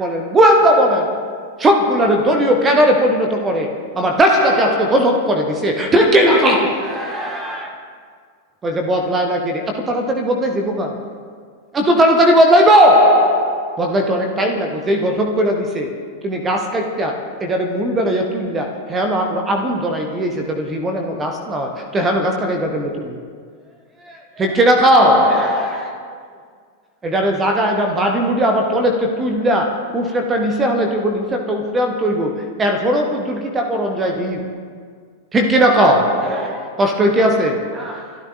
বলেন গোয়েন্দা বলেন, সবগুলারে দলীয় ক্যাডারে পরিণত করে আমার দেশটাকে আজকে গজব করে দিছে, ঠিক কিনা? ওই যে বদলায় না কিনে এত তাড়াতাড়ি বদলাই যাবো না, এত তাড়াতাড়ি বদলাইব? বদলাইতে অনেক টাইম লাগবে। যেই গজব করে দিছে, তুমি গাছ কাটটা এটারে মূল বেড়াইয়া তুললা, হ্যাঁ আগুন ধরাই দিয়েছে, তবে জীবনে এমন গাছ না হয় তো হ্যাঁ গাছ কাটাইবা কেন তুমি, ঠিক কিনা খাও? এটারে জাগা এটা বাড়ি মুড়ি আবার তলেতে তুললা, উফরে একটা নিচে হালাই তৈব, নিচে একটা উফরে আন তৈব, এরপরেও পুতুল কিতা করণ যায় দিন, ঠিক কিনা খাও? কষ্ট হইতে আছে।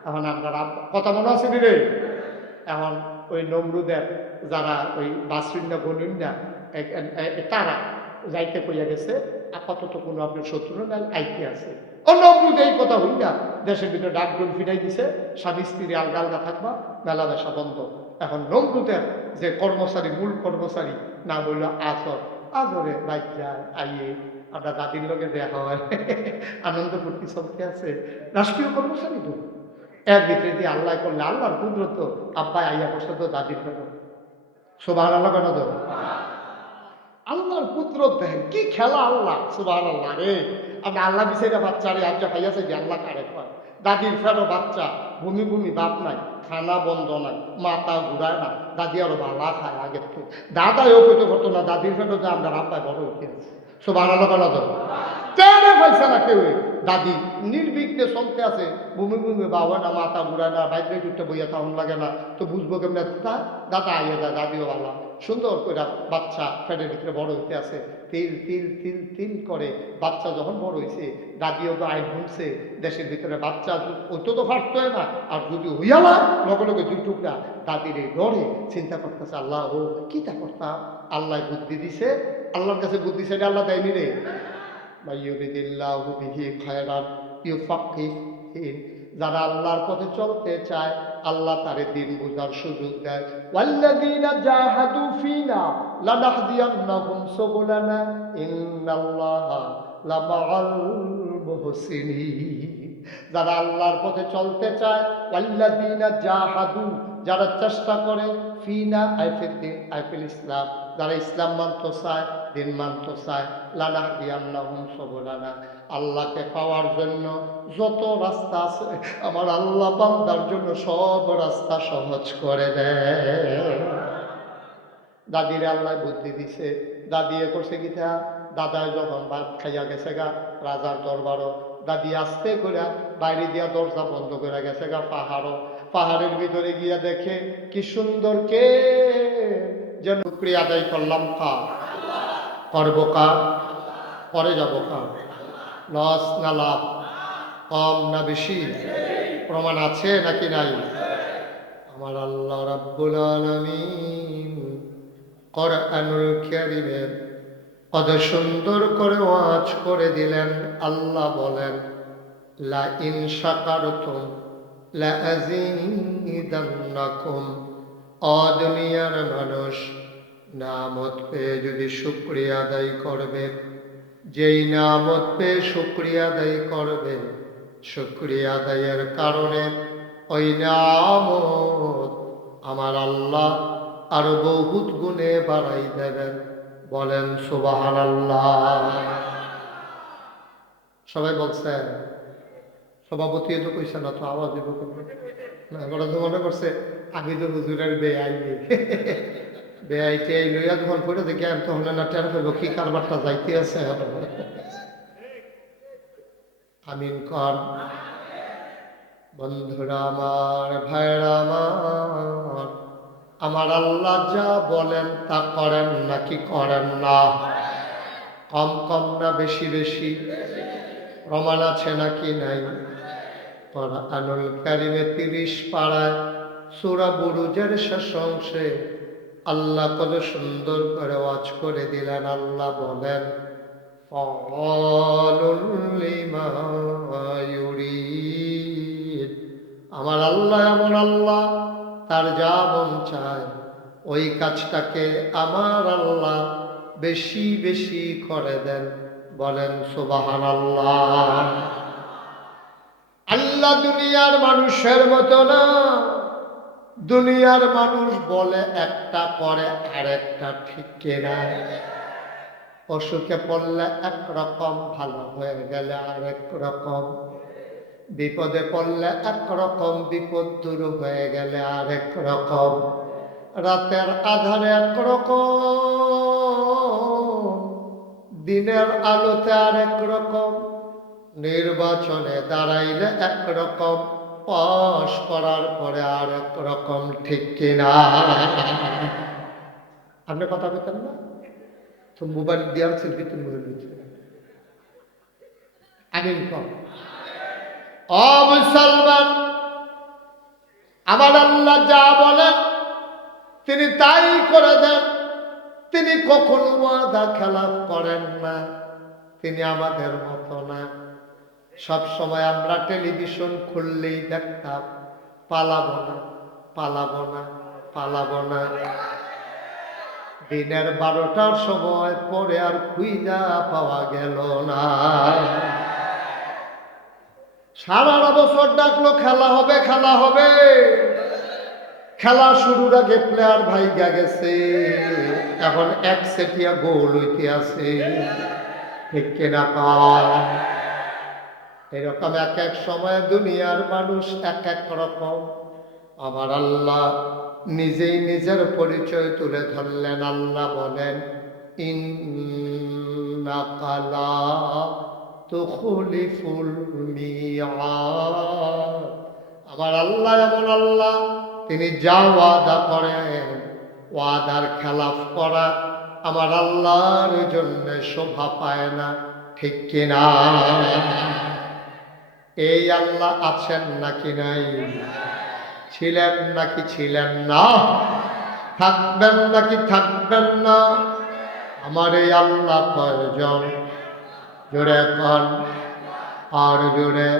এখন আপনার কথা মনে আছে রে? এখন ওই নমরুদের যারা ওই বাসরিন্না গনুন্না তারা যাইতে কইয়া গেছে, আপাতত কোনো আপনার শত্রু নাই, আইতে আছে। ও নমরুদ এই কথা হই না, দেশের ভিতরে ডাকডোল ফিরাই দিছে, স্বামী স্ত্রী আলগা আলগা থাকবা, মেলা বেসা বন্ধ। এখন নমরুদের যে কর্মচারী, মূল কর্মচারী নাম হইল আজর, আজরে বাইক আইয়ে আমরা দাদির লগে দেখা হয়, আনন্দ ফুর্তি চলতে আছে, রাষ্ট্রীয় কর্মচারী তো। এর ভিতরে দিয়ে আল্লাহ করলে আল্লাহর কুদরত, আব্বাই আইয়া বসে তো দাদির কেন, সুবহানাল্লাহ কেন তো? আল্লাহর কুদরত দেখেন কি খেলা, আল্লাহ সুবহানাল্লাহ রে। আমি আল্লাহ বিষয়টা বাচ্চারে আজ্জা খাইয়াছে যে আল্লাহ কারে কয়। দাদির ফেরো বাচ্চা, ভূমি ভূমি বাপ নাই, খানা বন্ধ নাই, মাথা ঘুরায় না, দাদি আরো ভালা খায় আগের থেকে। দাদাও পেতে করতো না, দাদির ফেরো যে আমরা আব্বাই বড় উঠে আছে, সুবহানাল্লাহ কেন তো? টেনে পাইছে না কেউ। দাদি নির্বিঘ্নে চলতে আছে, ভূমি ভূমি বাবা না, মাথা ঘুরায় না, বাইরে উঠতে বইয়া থাকুন লাগে না, তো বুঝবো কেমন? দাদা আইয়া যায়, দাদিও ভালা সুন্দর করে বাচ্চা ফ্যাটের ভিতরে বড় হইতে আছে, তিল তিল তিল তিল করে বাচ্চা যখন বড় হয়েছে, দাদিও তো আইন শুনছে দেশের ভিতরে বাচ্চা ওইতো তো ফাটতো না, আর যদি হইয়ালা লগে লগে দুই টুকরা, দাদির এই ডরে চিন্তা করতেছে আল্লাহ ও কিটা করতাম, আল্লাহ বুদ্ধি দিছে, আল্লাহর কাছে বুদ্ধি সেটা আল্লাহ দেয়নি রে। যারা আল্লাহর পথে চলতে চায় আল্লাহ তারে দিন বুঝার সুযোগ দেয়। ওয়াল্লাযীনা জাহাদু ফীনা লানাহদিয়ান্নাহুম সুবুলানা ইন্নাল্লাহা লামাআল মুহসিনিন। যারা আল্লাহর পথে চলতে চায়, ওয়াল্লাযীনা জাহাদু যারা চেষ্টা করে, ফীনা আইফিদ্দিন আইফিল ইসলাম যারা ইসলাম মানতে চায়, দিন মানতে চায়, লানাহদিয়ান্নাহুম সুবুলানা আল্লাহকে পাওয়ার জন্য যত রাস্তা আছে আমার আল্লাহ বান্দার জন্য সব রাস্তা সহজ করে দেয়। দাদিরে আল্লাহ বুদ্ধি দিছে, দাদি এ করছে গীতা, দাদায় যখন ভাত খাইয়া গেছে গা রাজার দরবারও, দাদি আস্তে করে বাইরে দিয়া দরজা বন্ধ করে গেছে গা পাহাড়ও, পাহাড়ের ভিতরে গিয়া দেখে কি সুন্দর কে যেন শুকরিয়া আদায় করলাম, কা করবো কা, পরে যাবো কা, লস না লাভ, কম না বেশি, প্রমাণ আছে নাকি নাই? আমার আল্লাহ রাব্বুল আলামিন কোরআনুল কারীমে কত সুন্দর করে ওয়াজ করে দিলেন। আল্লাহ বলেন লা ইন শাকারতুম লা আযীদান্নাকুম। ও দুনিয়ার মানুষ, নামত পেয়ে যদি শুকরিয়া আদায় করবে, যেই নামত পেয়ে শুকরিয়া আদায় করবে, শুকরিয়া আদায়ের কারণে ওই নামত আমার আল্লাহ আরো বহুত গুণে বাড়াই দেবেন। বলেন সুবহানাল্লাহ। সবাই বলছেন, সভাপতি তো কইছে না তো, আওয়াজ দিব না, ওরা তো মনে করছে আমি তো হুজুরের বেআই বেআইটি লইয়া যখন পড়ে দেখি আর তখন না টের পাইব কি কারবারটা যাইতে আছে। আমিন কর। বন্ধুরা আমার, ভাইরা আমার, আমার আল্লাহ যা বলেন তা করেন নাকি করেন না? কম কম না বেশি বেশি? প্রমাণ আছে নাকি নাই? কোরআনুল কারীমে ৩০ পারায় সূরা বুরুজের শেষ অংশে আল্লাহ কত সুন্দর করে ওয়াজ করে দিলেন। আল্লাহ বলেন ফাআলুল লিমা ইউরিদ। আমার আল্লাহ এমন আল্লাহ, তার যা মন চায় ওই কাজটাকে আমার আল্লাহ বেশি বেশি করে দেন। বলেন সুবহানাল্লাহ। আল্লাহ দুনিয়ার মানুষের মতো না, দুনিয়ার মানুষ বলে একটা করে আরেকটা, ঠিক কিনা? অসুখে পড়লে একরকম, ভালো হয়ে গেলে আরেক রকম, বিপদে পড়লে একরকম, বিপদ দূর হয়ে গেলে আরেক রকম, রাতের আধারে একরকম, দিনের আলোতে আরেক রকম, নির্বাচনে দাঁড়াইলে একরকম, পাশ করার পরে আরেক রকম, ঠিক কিনা? আপনি কথা বলতেন না তো? মোবাইল দেওয়ার সেলফি তুমি আগে কম। ও মুসলমান, আমার আল্লাহ যা বলেন তিনি তাই করে দেন। তিনি কখনো ওয়াদা খেলাফ করেন না। তিনি আমাদের মতো না। সব সময় আমরা টেলিভিশন খুললেই দেখতাম পালাবো না, পালাবো না, পালাবো না। দিনের 12টার সময় পরে আর খুঁজা পাওয়া গেল না। সারা বছর ডাকলো খেলা হবে, খেলা হবে। খেলা শুরুর আগে প্লেয়ার ভাইগা গেছে, এখন একচেটিয়া গোল হইতে আছে, ঠিক কিনা? এরকম এক এক সময় দুনিয়ার মানুষ এক এক রকম। আমার আল্লাহ নিজেই নিজের পরিচয় তুলে ধরলেন। আল্লাহ বলেন, ইন্নাকা লা তুখলিফুল মিআদ। আমার আল্লাহ এমন আল্লাহ, তিনি যা ওয়াদা করেন, ওয়াদার খেলাফ করা আমার আল্লাহর জন্য শোভা পায় না, ঠিক কিনা? এই আল্লাহ আছেন নাকি নাই? ছিলেন নাকি ছিলেন না? থাকবেন নাকি থাকবেন না? আমার এই আল্লাহ কয়জন? জোরে কন, আর জোরে,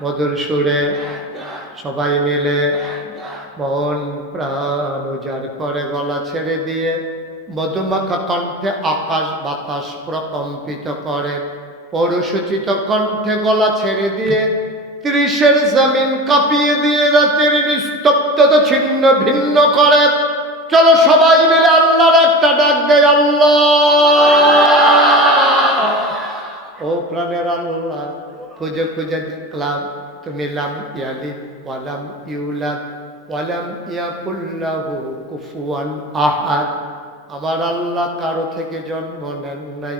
মধুর সুরে, সবাই মিলে মন প্রাণ উজাড় করে গলা ছেড়ে দিয়ে মধুমাখা কণ্ঠে আকাশ বাতাস প্রকম্পিত করে, পরশোচিত কণ্ঠে গলা ছেড়ে দিয়ে 30-এর জমিন কাঁপিয়ে দিয়ে রাতের নিস্তব্ধতা ছিন্ন ভিন্ন করে। চলো সবাই মিলে আল্লাহর একটা ডাক দেয়, আল্লাহ। ও প্রাণের আল্লাহ, খুঁজে খুঁজে দেখলাম তুমি লাম ইয়ালিদ ওয়ালাম ইউলাদ ওয়ালাম ইয়াকুল লাহু কুফুয়ান আহাদ। আমার আল্লাহ কারো থেকে জন্ম নেন নাই,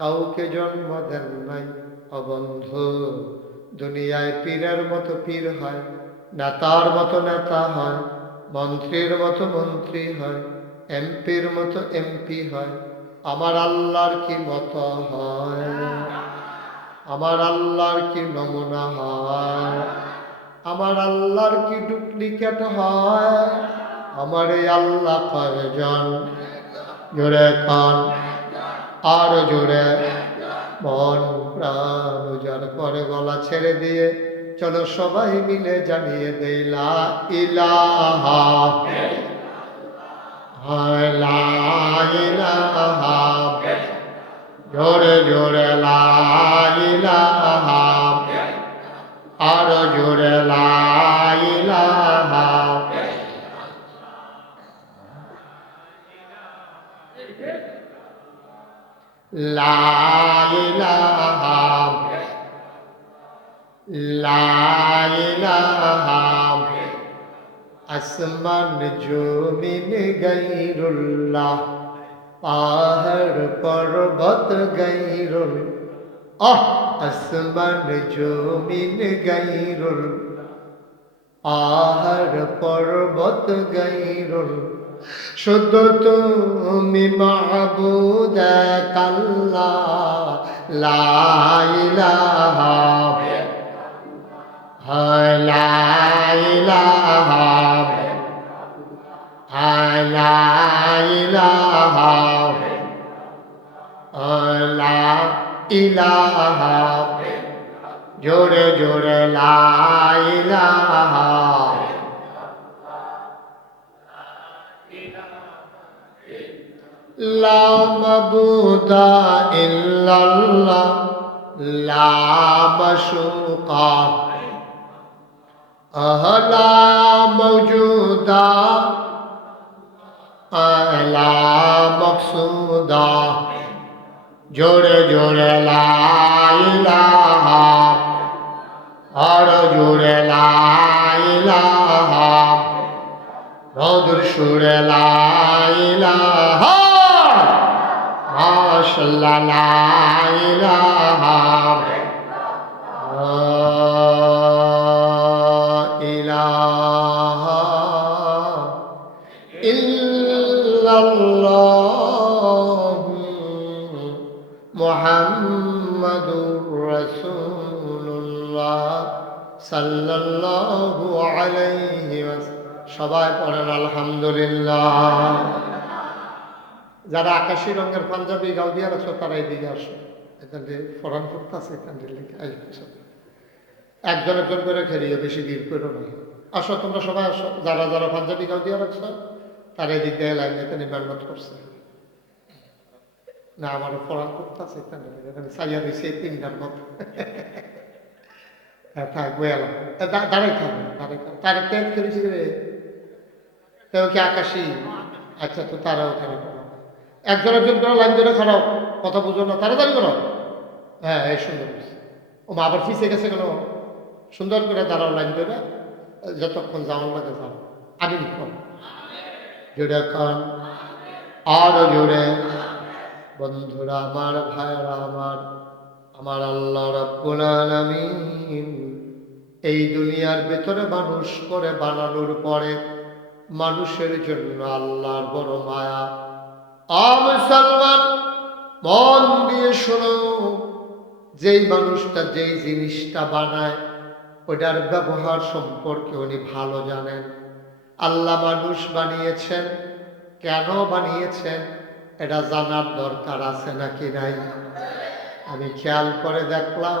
কাউকে জন্ম দেন নাই। অবন্ধু, দুনিয়ায় পীরের মতো পীর হয়, নেতার মতো নেতা হয়, মন্ত্রীর মতো মন্ত্রী হয়, এমপির মতো এমপি হয়। আমার আল্লাহর কি মতো হয়? আমার আল্লাহর কি নমুনা হয়? আমার আল্লাহর কি ডুপ্লিকেট হয়? আমার এই আল্লাহ কয়জন? জোরে কান, আর জোরে, মন প্রাণ উজাড় করে গলা ছেড়ে দিয়ে চলো সবাই মিলে জানিয়ে দেই, লা ইলাহা, লা ইলাহা, জোরে জোরে লা ইলাহা, আর জোরে লা ইলাহা। লা ইলাহা, লা ইলাহা, আসমান জমিন গায়রুল্লাহ, পাহাড় পর্বত গায়রুল, আসমান জমিন গায়রুল, পাহাড় পর্বত গায়রুল, শুধু তুমি মাহবুদ এক আল্লাহ, লা ইলাহা, লা ইলাহা, লা ইলাহা, লা ইলাহা, জোরে জোরে লা ইলাহা। লা মাবুদা ইল্লাল্লাহ, লা মাশুকা, अहला मौजूदा अहला मकसूदा जोड़े जोड़े ला इलाहा और जोड़े ला इलाहा मधुर सुरे ला इलाहा माशाल्लाह ला इलाहा इलाहा इल्लल्लाह मुहम्मदुर रसूलुल्लाह সাল্লাল্লাহু আলাইহি ওয়াসাল্লাম। সবাই পড়েন আলহামদুলিল্লাহ। যারা আকাশি রঙের পাঞ্জাবি গাউদিয়া রাখছো তারা এদিকে আসো, এখানে ফরান করতেছে, এখানে লিখে আসো, একজন একজন করে খেলিয়ে, বেশি ভিড় করো না। আসো তোমরা সবাই আসো, যারা যারা পাঞ্জাবি গাউদিয়া রাখছো তারা এদিক দিয়ে লাইন এখানে মেহনত করছে না, আমারও ফরান করতেছে, এখানে সাইয়া দিচ্ছে তিনটার মতো। থাকবে এলাম দাঁড়াই থাকবে, দাঁড়াই থাকবে তারা তেল খেলেছি রে, কেউ কি আকাশি? আচ্ছা, তো তারা ওখানে একজন একজন করে লাইন ধরে খারাও, কথা বুঝো না, তাড়াতাড়ি করো। হ্যাঁ, এই সুন্দর, ও মা আবার ফিসে গেছে কেন? সুন্দর করে দাঁড়াও লাইন ধরে, যতক্ষণ যাওয়ার লাগে যাও। আমি লিখুন জোরে কান আরো জোরে। বন্ধুরা আমার, ভাইরা আমার, আমার আল্লাহ রাব্বুল আলামিন এই দুনিয়ার ভেতরে মানুষ করে বানানোর পরে মানুষের জন্য আল্লাহর বড় মায়া। মুসলমান মন দিয়ে শোনো, যেই মানুষটা যেই জিনিসটা বানায় ওটার ব্যবহার সম্পর্কে উনি ভালো জানেন। আল্লাহ মানুষ বানিয়েছেন, কেন বানিয়েছেন এটা জানার দরকার আছে নাকি নাই? আমি খেয়াল করে দেখলাম,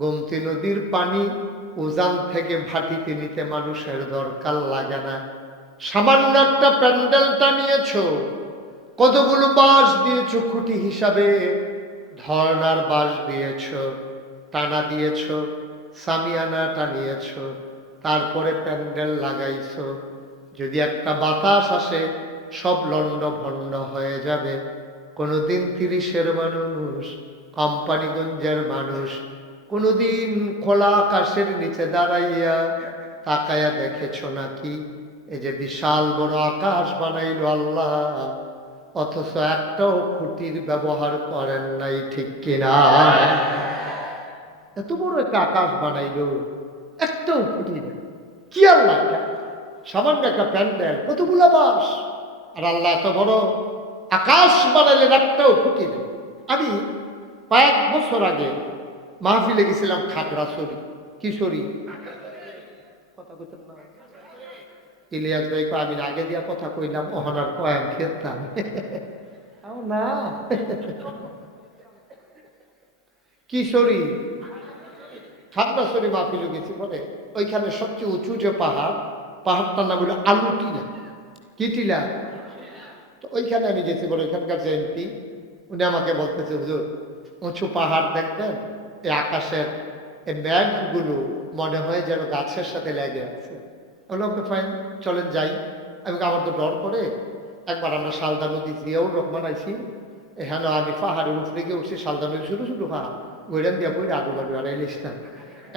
গোমতী নদীর পানি উজান থেকে ভাটিতে নিতে মানুষের দরকার লাগে না। সামান্য একটা প্যান্ডেল টানিয়েছ, কতগুলো বাঁশ দিয়েছ খুঁটি হিসাবে, ধর্নার বাঁশ দিয়েছ, টানা দিয়েছ, সামিয়ানা টানিয়েছ, তারপরে প্যান্ডেল লাগাইছ। যদি একটা বাতাস আসে সব লন্ড ভন্ড হয়ে যাবে। কোনোদিন 30-এর মানুষ, কোম্পানিগঞ্জের মানুষ কোনোদিন খোলা আকাশের নিচে দাঁড়াইয়া তাকায়া দেখেছ নাকি? এই যে বিশাল বড় আকাশ বানাইল আল্লাহ, অথচ একটাও খুঁটির ব্যবহার করেন নাই, ঠিক কিনা? এত বড় একটা আকাশ বানাইল, একটাও খুঁটি নেই। কি আল্লাহ, সামান্য একটা প্যান্ডেল, কতগুলো বাস, আর আল্লাহ এত বড় আকাশ বানাইলেন, একটাও খুঁটি নেই। আমি কয়েক বছর আগে মাহফিলে গেছিলাম খাগড়াছড়ি, কিশোরী, কথা কইতাম না, ইলিয়াস ভাই আমি আগে দিয়া কথা কইলাম, ওহনার কয়েক খেতাম না। কিশোরী খাগড়াছড়ি মাহফিলে গেছি, বলে ওইখানে সবচেয়ে উঁচু যে পাহাড়, পাহাড়টার নাম হলো আলু টিলা, কি টিলা? তো ওইখানে আমি গেছি, বলে ওইখানকার যে এমপি, উনি আমাকে বলতেছে, হুজুর উঁচু পাহাড় দেখবেন, এই আকাশের এই মেঘগুলো মনে হয় যেন গাছের সাথে লেগে আছে। ওকে ফাইন, চলেন যাই। আমি আমার তো ডর করে, একবার আমরা শালদা নদী জিয়াউর রহমান আইছি, এখানে আমি পাহাড়ের উপরে গিয়ে উঠছি, শালদা নদী ছোটো ছোটো পাহাড়, ওইরান দিয়া বই আগুন বাড়ি আর এলিস্তান।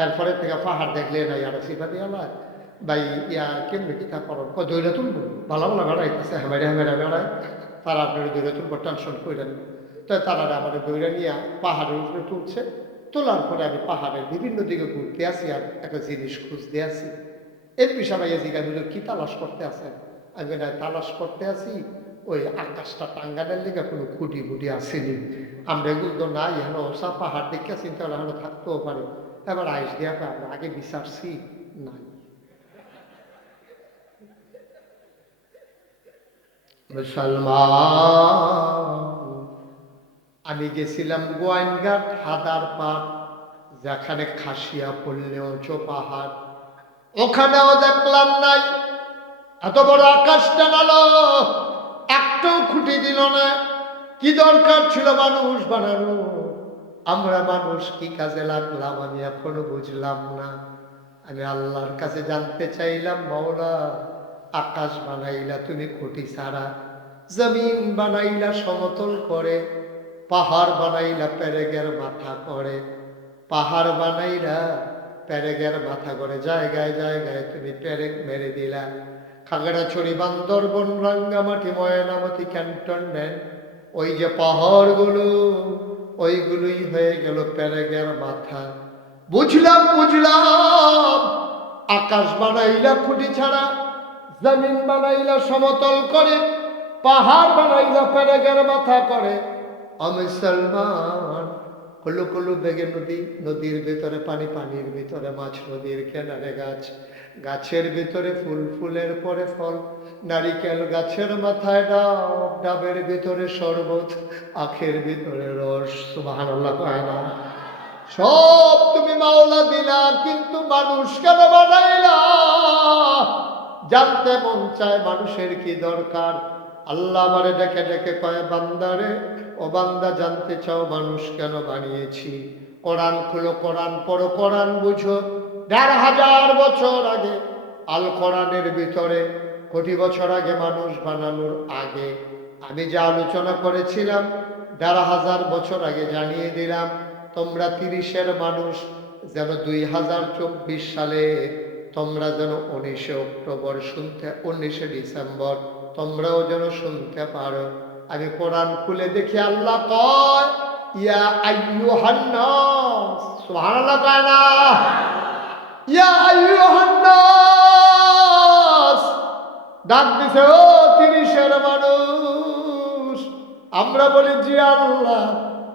এরপরে থেকে পাহাড় দেখলে নাই আর সিফাতি আমার ভাই ইয়া কেমনি কি তা করো, দৈরা তুলবো, ভালো ভালো বেড়াইতেছে, হেমেরা হেমেরা বেড়ায়, তারা আপনার দৈরা তুলবো, টেনশন করেন। তো তারা আমাদের দৈরা নিয়ে পাহাড়ের উপরে তুলছে, তোলার পরে আমি পাহাড়ের বিভিন্ন দিকে ঘুরতে আসি আর একটা জিনিস খুঁজতে আসি। এমপি সবাই এদিকে কি তালাশ করতে আছে? আমি না তালাশ করতে আসি, ওই আকাশটা টাঙ্গানের লেগে কোনো খুঁটি ফুটি আসেনি। আমরা এগুলো তো নাই, এখন ওসা পাহাড় দেখে চিন্তা হলে এখন থাকতেও পারে। এবার আইস দিয়া আমরা আগে বিচারছি নাই। মুসলমান, আমি গেছিলাম গোয়াইনঘাট হাদার পাড়, যেখানে খাসিয়া পড়লে উঁচু পাহাড়, ওখানেও দেখলাম নাই। এত বড় আকাশ টানালো, একটাও খুঁটি দিল না। কি দরকার ছিল মানুষ বানানো? আমরা মানুষ কি কাজে লাগলাম আমি এখনো বুঝলাম না। আমি আল্লাহর কাছে জানতে চাইলাম, মাওলা আকাশ বানাইলা তুমি খুঁটি ছাড়া, জমিন বানাইলা সমতল করে, পাহাড় বানাইলা পেরেগের মাথা করে, পাহাড় বানাইলা পেরেগের মাথা করে, জায়গায় জায়গায় তুমি পেরেক মেরে দিলা। খাগড়াছড়ি, বান্দরবন, রাঙ্গামাটি, ময়নামতি, ক্যান্টনমেন্ট, ওই যে পাহাড়গুলো, ওইগুলোই হয়ে গেল পেরেগের মাথা। বুঝলাম বুঝলাম, আকাশ বানাইলা খুঁটি ছাড়া, জমিন বানাইলা সমতল করে, পাহাড় বানাইলা পেরেগের মাথা করে। আমি মুসলমান, কুলু কুলু বেগে নদী, নদীর ভিতরে পানি, পানির ভিতরে মাছ, নদীর কিনারে গাছ, গাছের ভিতরে ফুল, ফুলের পরে ফল, নারিকেল গাছের মাথায় ডাব, ডাবের ভিতরে শরবত, আখের ভিতরে রস। সুবহানাল্লাহ কয় না? সব তুমি মাওলা দিলা, কিন্তু মানুষ কেন বানাইলা? জানতে মন চায় মানুষের কি দরকার। আল্লাহ আমারে ডেকে ডেকে কয়, বান্দারে, ও বান্দা, জানতে চাও মানুষ কেন বানিয়েছি? কোরআন খুলো, কোরআন পড়ো, কোরআন বুঝো। ১,৫০০ বছর আগে, আল কোরআনের ভিতরে, কোটি বছর আগে, মানুষ বানানোর আগে আমি যে আলোচনা করেছিলাম, ১,৫০০ বছর আগে জানিয়ে দিলাম, তোমরা ৩০-এর মানুষ যেন ২০২৪ সালে তোমরা যেন ১৯শে অক্টোবর শুনতে, ১৯শে ডিসেম্বর তোমরাও যেন শুনতে পারো। আমি কোরআন খুলে দেখি, আল্লাহ কয়, ইয়া আইয়ুহান নাস। সুবহানাল্লাহ কয় না? ইয়া আইয়ুহান নাস ডাক দিছে, ও ৩০-এর মানুষ। আমরা বলি, জি আল্লাহ।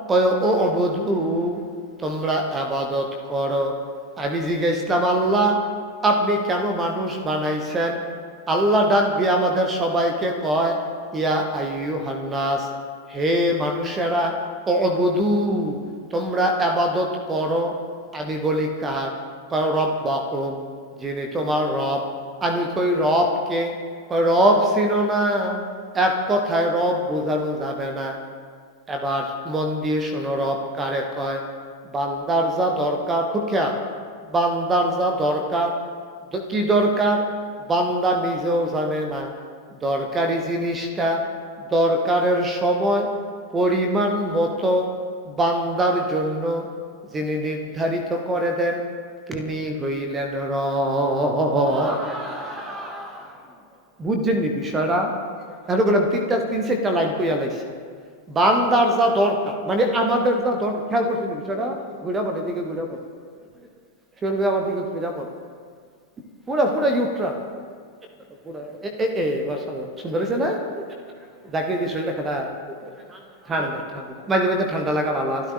কয়, ও বধু, তোমরা ইবাদত করো। আমি জিজ্ঞাসলাম, আল্লাহ আপনি কেন মানুষ বানাইছেন? আল্লাহ ডাক দিয়ে আমাদের সবাইকে কয়, ইয়া আইয়ুহান নাস, হে মানুষেরা, উবুদু, তোমরা ইবাদত করো। আমি বলি কার? কয়, রব্বাকুম, যিনি তোমার রব। আমি কই, রব কে? কয়, রব চিনো না? এক কথায় রব বোঝানো যাবে না। এবার মন দিয়ে শোনো, রব কারে কয়? বান্দার যা দরকার, খুকিয়া, বান্দার যা দরকার। কি দরকার? বান্দা নিজেও জানে না। দরকারি জিনিসটা দরকারের সময় পরিমাণ মতো বান্দার জন্য যিনি নির্ধারিত করে দেন, তিনি হইলেন রব। বুঝছেন নি বিষয়টা? তাহলে বললাম, ৩-৪টা লাইন কইয়া লাইছে। বান্দার যা দরকার, মানে আমাদের যা দরকার। খেয়াল করছেন বিষয়টা? ঘুরা পড়ে, দিকে ঘুরা পড়ে, শুনবে আমার দিকে ঘুরা পড়ে, পুরা পুরা ইউট্রান পুরা। মাশাআল্লাহ, সুন্দর হয়েছে না? যাকে দিয়ে শরীরটা খাটা ঠান্ডা, ঠান্ডা মাঝে মাঝে ঠান্ডা লাগা ভালো আছে।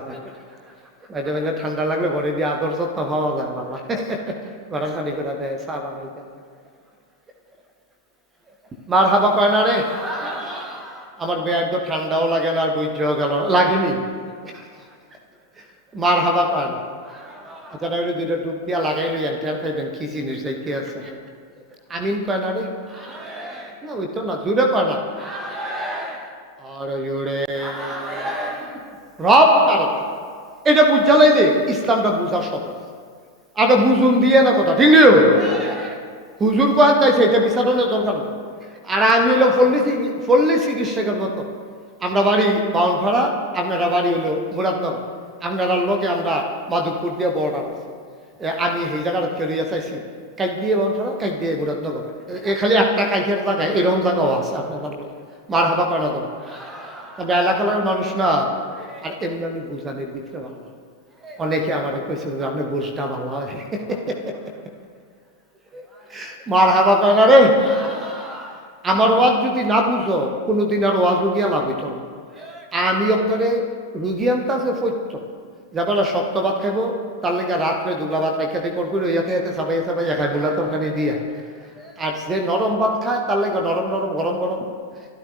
মাঝে মাঝে ঠান্ডা লাগলে ঘরে দিয়ে আদর যত্ন পাওয়া যায় ভালো। গরম পানি করে দেয়, চা বানাই দেয়। মার হাবা কয় না রে? আমার বেয়ার তো ঠান্ডাও লাগে না, আর বৈদ্যও গেল লাগেনি। মার হাবা পান। আচ্ছা, না ওই দুইটা ডুব দিয়া লাগাই লই, টের খাইবেন কি জিনিস যাইতে আছে। আমিন কয় না রে? না, ওই তো না, জুড়ে কয় না। আর জুড়ে রব কারে, এটা বুঝালাই দে। ইসলামটা বুঝা সহজ। আর বুঝুন দিয়ে না কথা, ঠিক নেই? হুজুর কয়েন চাইছে, এটা বিচারণের দরকার না। আর আমি হইলো ফল্লি চিকিৎসকের মতো। আমরা বাড়ি বাউনপাড়া, আপনারা বাড়ি হইলো মুরাদনগর। আপনারা লোকে আমরা মাধবপুর দিয়ে বর্ডার আছে। আমি এই জায়গাটা চলিয়া চাইছি, কাইক দিয়ে বাউনপাড়া, কাইক দিয়ে মুরাদনগর। এ খালি একটা কাইকের জায়গায় এরকম জায়গাও আছে আপনাদের। মার হাবা পায় না তখন। তবে এলাকার মানুষ না। আর এমনি আমি বুঝানোর ভিতরে ভালো। অনেকে আমার কইছে যে আপনি বুঝটা ভালো হয়। মার হাবা পায় না রে? আমার ওয়াজ যদি না বুঝো, কোনোদিন আর ওয়াজ রুগিয়া লাভ হইত না। আমি ওখানে রুগী আনতে আছে ফৈত্য, যাবার শক্ত ভাত খাইবো, তার লেগে রাত্রে দুগলা ভাত রেখে দিয়ে করবো, ইয়াতে ইয়াতে চাবাই চাবাই একাই বুলা তরকারি দিয়ে। আর যে নরম ভাত খায়, তার লেগে নরম নরম গরম গরম।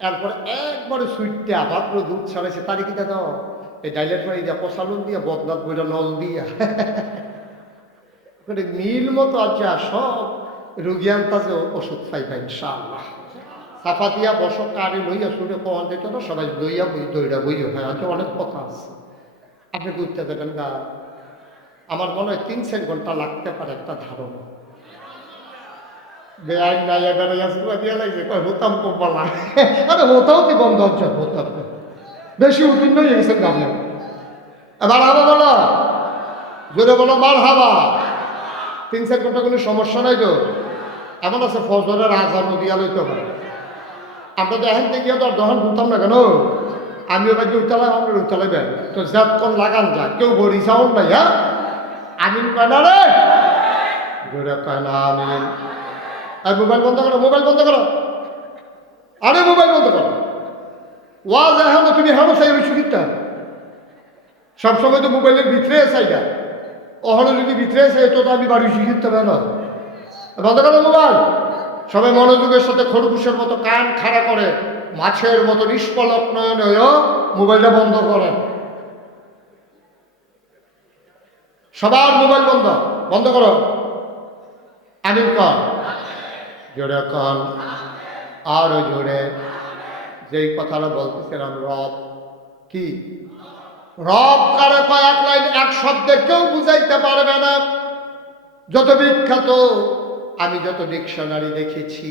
এরপরে একবারে সুইটটা ভাত দুধ ছাড়াইছে, তারি কিটা দাও, এই ডাইলেট মারি দিয়া, কষালুন দিয়া, বদলাত বইটা নল দিয়া, মিল মতো আচ্ছা সব রুগী আনতাছে ওষুধ পাইবা ইনশাআল্লাহ। সাফা দিয়া বস, কারে লইয়া শুনে কখন যেত না, সবাই লইয়া বই দইরা বইও। হ্যাঁ, আচ্ছা, অনেক কথা আছে, আপনি ঘুরতে দেবেন গা। আমার মনে হয় 3-4 ঘন্টা লাগতে পারে একটা ধারণা। বেআইন নাই এবারে আসবা দিয়া লাগছে কয় হতাম কপালা। আরে হতাও কি বন্ধ হচ্ছে হতাম বেশি উত্তীর্ণ হয়ে গেছেন গামলে। এবার হাবা বলো, জোরে বলো মার হাবা। 3-4 ঘন্টা কোনো সমস্যা নাই তো। এমন আছে ফজরের আজান দিয়া লইতে পারে। আমরা তো এখন থেকে তো দহন ঘুরতাম না কেন, আমিও বাকি উঠালাম আমরা উঠালাইবেন তো যতক্ষণ লাগান যায় কেউ বড়ি চাউন নাই। হ্যাঁ আমিন কয় না রে, জোরে কয় না আমিন। আর মোবাইল বন্ধ করো, মোবাইল বন্ধ করো, আরে মোবাইল বন্ধ করো। ওয়াজ এখন তুমি হেন চাই ওই সুযোগটা সবসময় তো মোবাইলের ভিতরে চাইটা ওখানে যদি ভিতরে চাই তো আমি বাড়ি শিখিতে পারে না। বন্ধ করো মোবাইল। সবাই মনোযোগের সাথে খরগোশের মতো কান খাড়া করে মাছের মতো নিষ্পলক নয়ন হয়েও মোবাইলটা বন্ধ করেন। সবার মোবাইল বন্ধ, বন্ধ করো। আমিন কর, জোরে কর, আরো জোরে। যেই কথাটা বলতেছিলাম রব কি, রব কারে কয়েক লাইন এক শব্দে কেউ বুঝাইতে পারবে না। যত বিখ্যাত আমি যত ডিকশনারি দেখেছি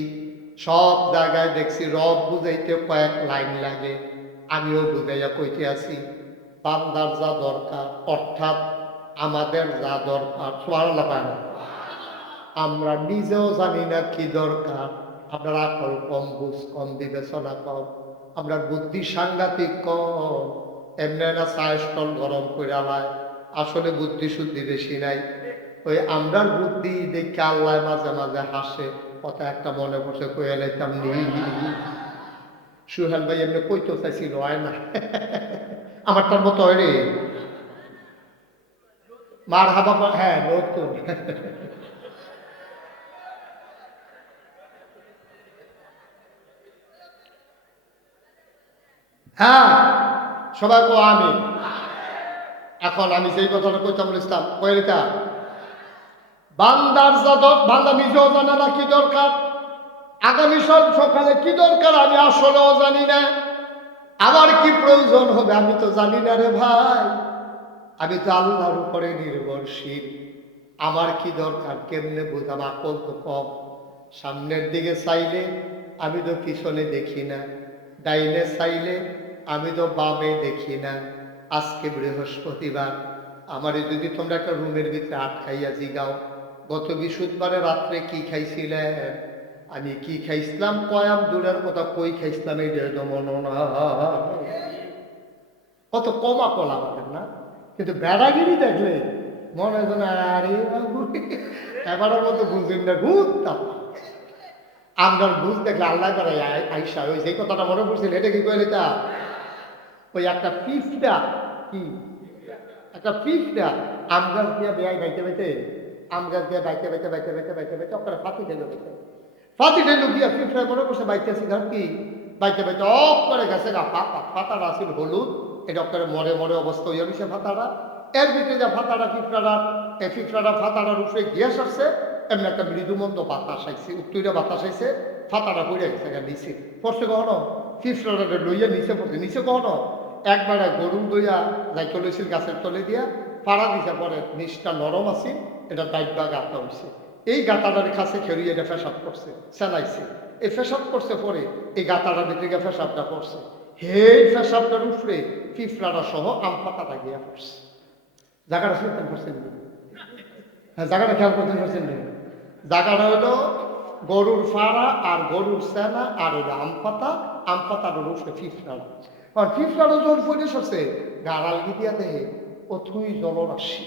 সব জায়গায় দেখছি রব বুঝাইতে কয়েক লাইন লাগে। আমিও বুঝাইয়া কইতে আছি বান্দার যা দরকার অর্থাৎ আমাদের যা দরকার সুবহানাল্লাহ পায় না, আমরা নিজেও জানি না কি দরকার। আপনার আকল কম, বুঝ কম, বিবেচনা কম, আমরা বুদ্ধি সাংঘাতিক কম। এমনি না চায় স্টল গরম করে আলায়, আসলে বুদ্ধি শুদ্ধি বেশি নাই। ওই আমরার বুদ্ধি দেখে আল্লাহ মাঝে মাঝে হাসে। কথা একটা মনে বসে কয়ে লাইতাম নি সুহেল ভাই এমনি কইতে চাইছিল হয় না আমার তার মতো হয় রে মার হাবা। হ্যাঁ নতুন হ্যাঁ সবাই কো আমি। এখন আমি সেই কথাটা কইতাম ইসলাম কইতা বান্দার বান্দা নিজেও জানে না কি দরকার, আগামী সকালে কি দরকার আমি আসলেও জানি না, আমার কি প্রয়োজন হবে আমি তো জানি না রে ভাই। আমি তো আল্লাহর উপরে নির্ভরশীল, আমার কি দরকার কেমনে বুঝাম? আকল তো কম। সামনের দিকে চাইলে আমি তো পিছনে দেখি না, ডাইনে চাইলে আমি তো বামে দেখি না। আজকে বৃহস্পতিবার, আমারে যদি তোমরা একটা রুমের ভিতরে আটকাইয়া জিগাও গত বৃহস্পতিবারে রাত্রে কি খাইছিলেন, আমি কি খাইছিলাম কয়াম দূরের কথা কই খাইছিলাম এই মনে না। কত কম আকল আমাদের না, কিন্তু বেড়াগিরি দেখলে মনে হয় না আরে এবারের মতো বুঝলেন না ঘুরতাম। আমরার বুঝ দেখলে আল্লাহ করে আইসা ওই যে কথাটা মনে পড়ছিল এটা কি কইলে তা ওই একটা পিঁপড়া কি একটা পিঁপড়া আম গাছ দিয়ে বেয়াই বাইতে বাইতে আম গাছ দিয়ে বাইতে বাইতে বাইতে বাইতে বাইতে বাইতে ওখানে ফাঁকি ঢেলো বাইতে ফাঁকি ঢেলো গিয়া পিঁপড়া মনে করছে বাইতেছি ধর কি বাইতে বাইতে অফ করে গেছে গা পাতা পাতাটা আসিল হলুদ, এটা করে মরে মরে অবস্থা হইয়া গেছে ফাতাটা। এর ভিতরে যা ফাতাটা পিঁপড়াটা এই পিঁপড়াটা ফাতাটার উপরে গ্যাস আসছে, এমনি একটা মৃদুমন্দ বাতাস আইছে, উত্তরটা বাতাস আইছে, ফাতাটা পড়ে গেছে নিচে পড়ছে কখনো পিঁপড়াটা লইয়া নিচে পড়ছে নিচে কখনো একবারে গরু লইয়া যাইতে লইছিল গাছের তলে দিয়া পাড়া দিছে, পরে নিচটা নরম আছে এটা দায়িত্বা গাঁথা হয়েছে, এই গাঁথাটার কাছে খেয়ে এটা ফেসাব করছে চেলাইছে, এই ফেসাব করছে পরে এই গাঁথাটার ভিতরে ফেসাবটা করছে, হে ফেসাবটার উপরে পিঁপড়াটা সহ আম পাতাটা গিয়া পড়ছে। জায়গাটা শুনতেন পারছেন? হ্যাঁ জায়গাটা খেয়াল করতে পারছেন? জায়গাটা হলো গরুর ফাড়া আর গরুর সেনা আর এটা আম পাতা, আম পাতার উপরে পিঁপড়াটা, আর পিঁপড়াটা জোর পড়ে সরছে গাড়াল গিয়া দেহে অথই জলরাশি,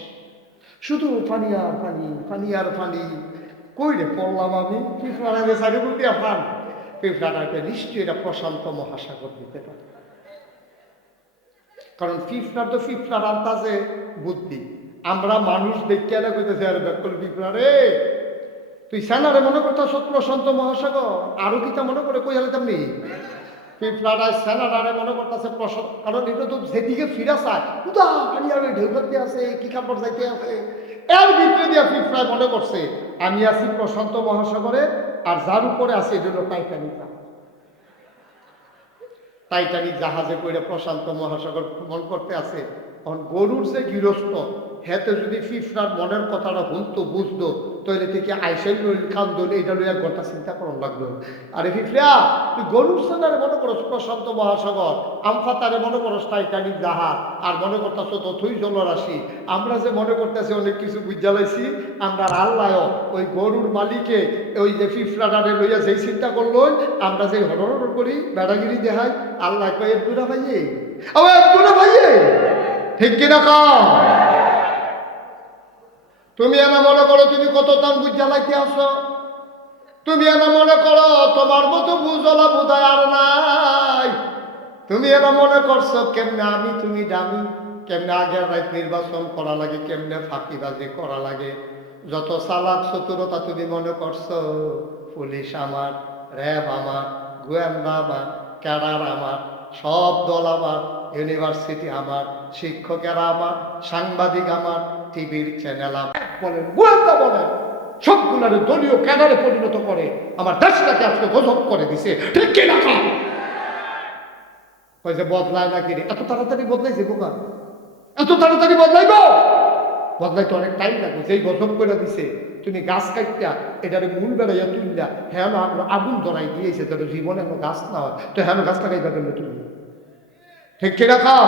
শুধু পানি আর পানি, পানি আর পানি। কই রে পড়লাম আমি পিঁপড়াটা সাইডে দিয়া পান, পিঁপড়াটাকে নিশ্চয়ই এটা প্রশান্ত মহাসাগর দিতে পারে, কারণ পিঁপড়ার তো পিঁপড়ার আন্দাজে বুদ্ধি। আমরা মানুষ দেখতে এলে কইতেছি আরে ব্যাকল পিঁপড়া রে তুই সেনারে মনে করতো প্রশান্ত মহাসাগর, আরো কিতা মনে করে কই হলে তেমনি পিঁপড়াটায় সেনাটারে মনে করতেছে প্রশান্ত, কারণ এটা তো যেদিকে ফিরা চায় উদা পানি আর ঢেউ করতে আছে কি কাপড় যাইতে আছে, এর ভিতরে দিয়া পিঁপড়ায় মনে করছে আমি আছি প্রশান্ত মহাসাগরে আর যার উপরে আছে এটা হলো টাইটানিক। টাইটানিক জাহাজে করে প্রশান্ত মহাসাগর ভ্রমণ করতে আছে। তখন গরুর যে গৃহস্থ হেতে যদি ফিফরার মনের কথাটা শুনতো বুঝতো তাহলে থেকে আইসেল খান দল এইটা লইয়া ঘন্টা চিন্তা করার লাগলো। আরে ফিফরা তুই গরুর সাদারে মনে করস প্রশান্ত মহাসাগর, আমফাতারে মনে করস টাইটানিক জাহাজ, আর মনে করতেছ তথই জলরাশি। আমরা যে মনে করতেছি অনেক কিছু বুঝালাইছি, আমরা আল্লাহ ওই গরুর মালিকে ওই যে ফিফরাডারে লইয়া যেই চিন্তা করলো, আমরা যে হরহর করি বেড়াগিরি দেখাই, আল্লাহ কয় একটুরা ভাইয়ে আবার একটুরা ভাইয়ে, ঠিক কিনা কম? তুমি এনা মনে করো তুমি কত দাম বুঝা লাইতে আসো, তুমি এনা মনে করো তোমার মতো বুঝলা বোধহয় আর নাই। তুমি এনা মনে করছো কেমনে আমি তুমি দামি, কেমনে আগের রাত নির্বাচন করা লাগে, কেমনে ফাঁকিবাজি করা লাগে। যত চালাক চতুরতা তুমি মনে করছো, পুলিশ আমার, র্যাব আমার, গোয়েন্দা আমার, ক্যাডার আমার, সব দল আমার, ইউনিভার্সিটি আমার, শিক্ষকেরা আমার, সাংবাদিক আমার, টিভির চ্যানেল আমার, বলেন গোয়েন্দা বলেন, সবগুলার দলীয় ক্যাডারে পরিণত করে আমার দেশটাকে আজকে গজব করে দিছে, ঠিক কিনা? যে বদলায় না কিনে এত তাড়াতাড়ি বদলাইছে বোকা, এত তাড়াতাড়ি বদলাইব? বদলাইতে অনেক টাইম লাগবে। যেই গজব করে দিছে, তুমি গাছ কাটতা এটারে মূল বেড়াইয়া তুললা, হ্যাঁ আগুন ধরাই দিয়েছে, তবে জীবনে এমন গাছ না হয় তো হ্যাঁ গাছ লাগাইবা কেন তুমি, ঠিক কিনা খাও?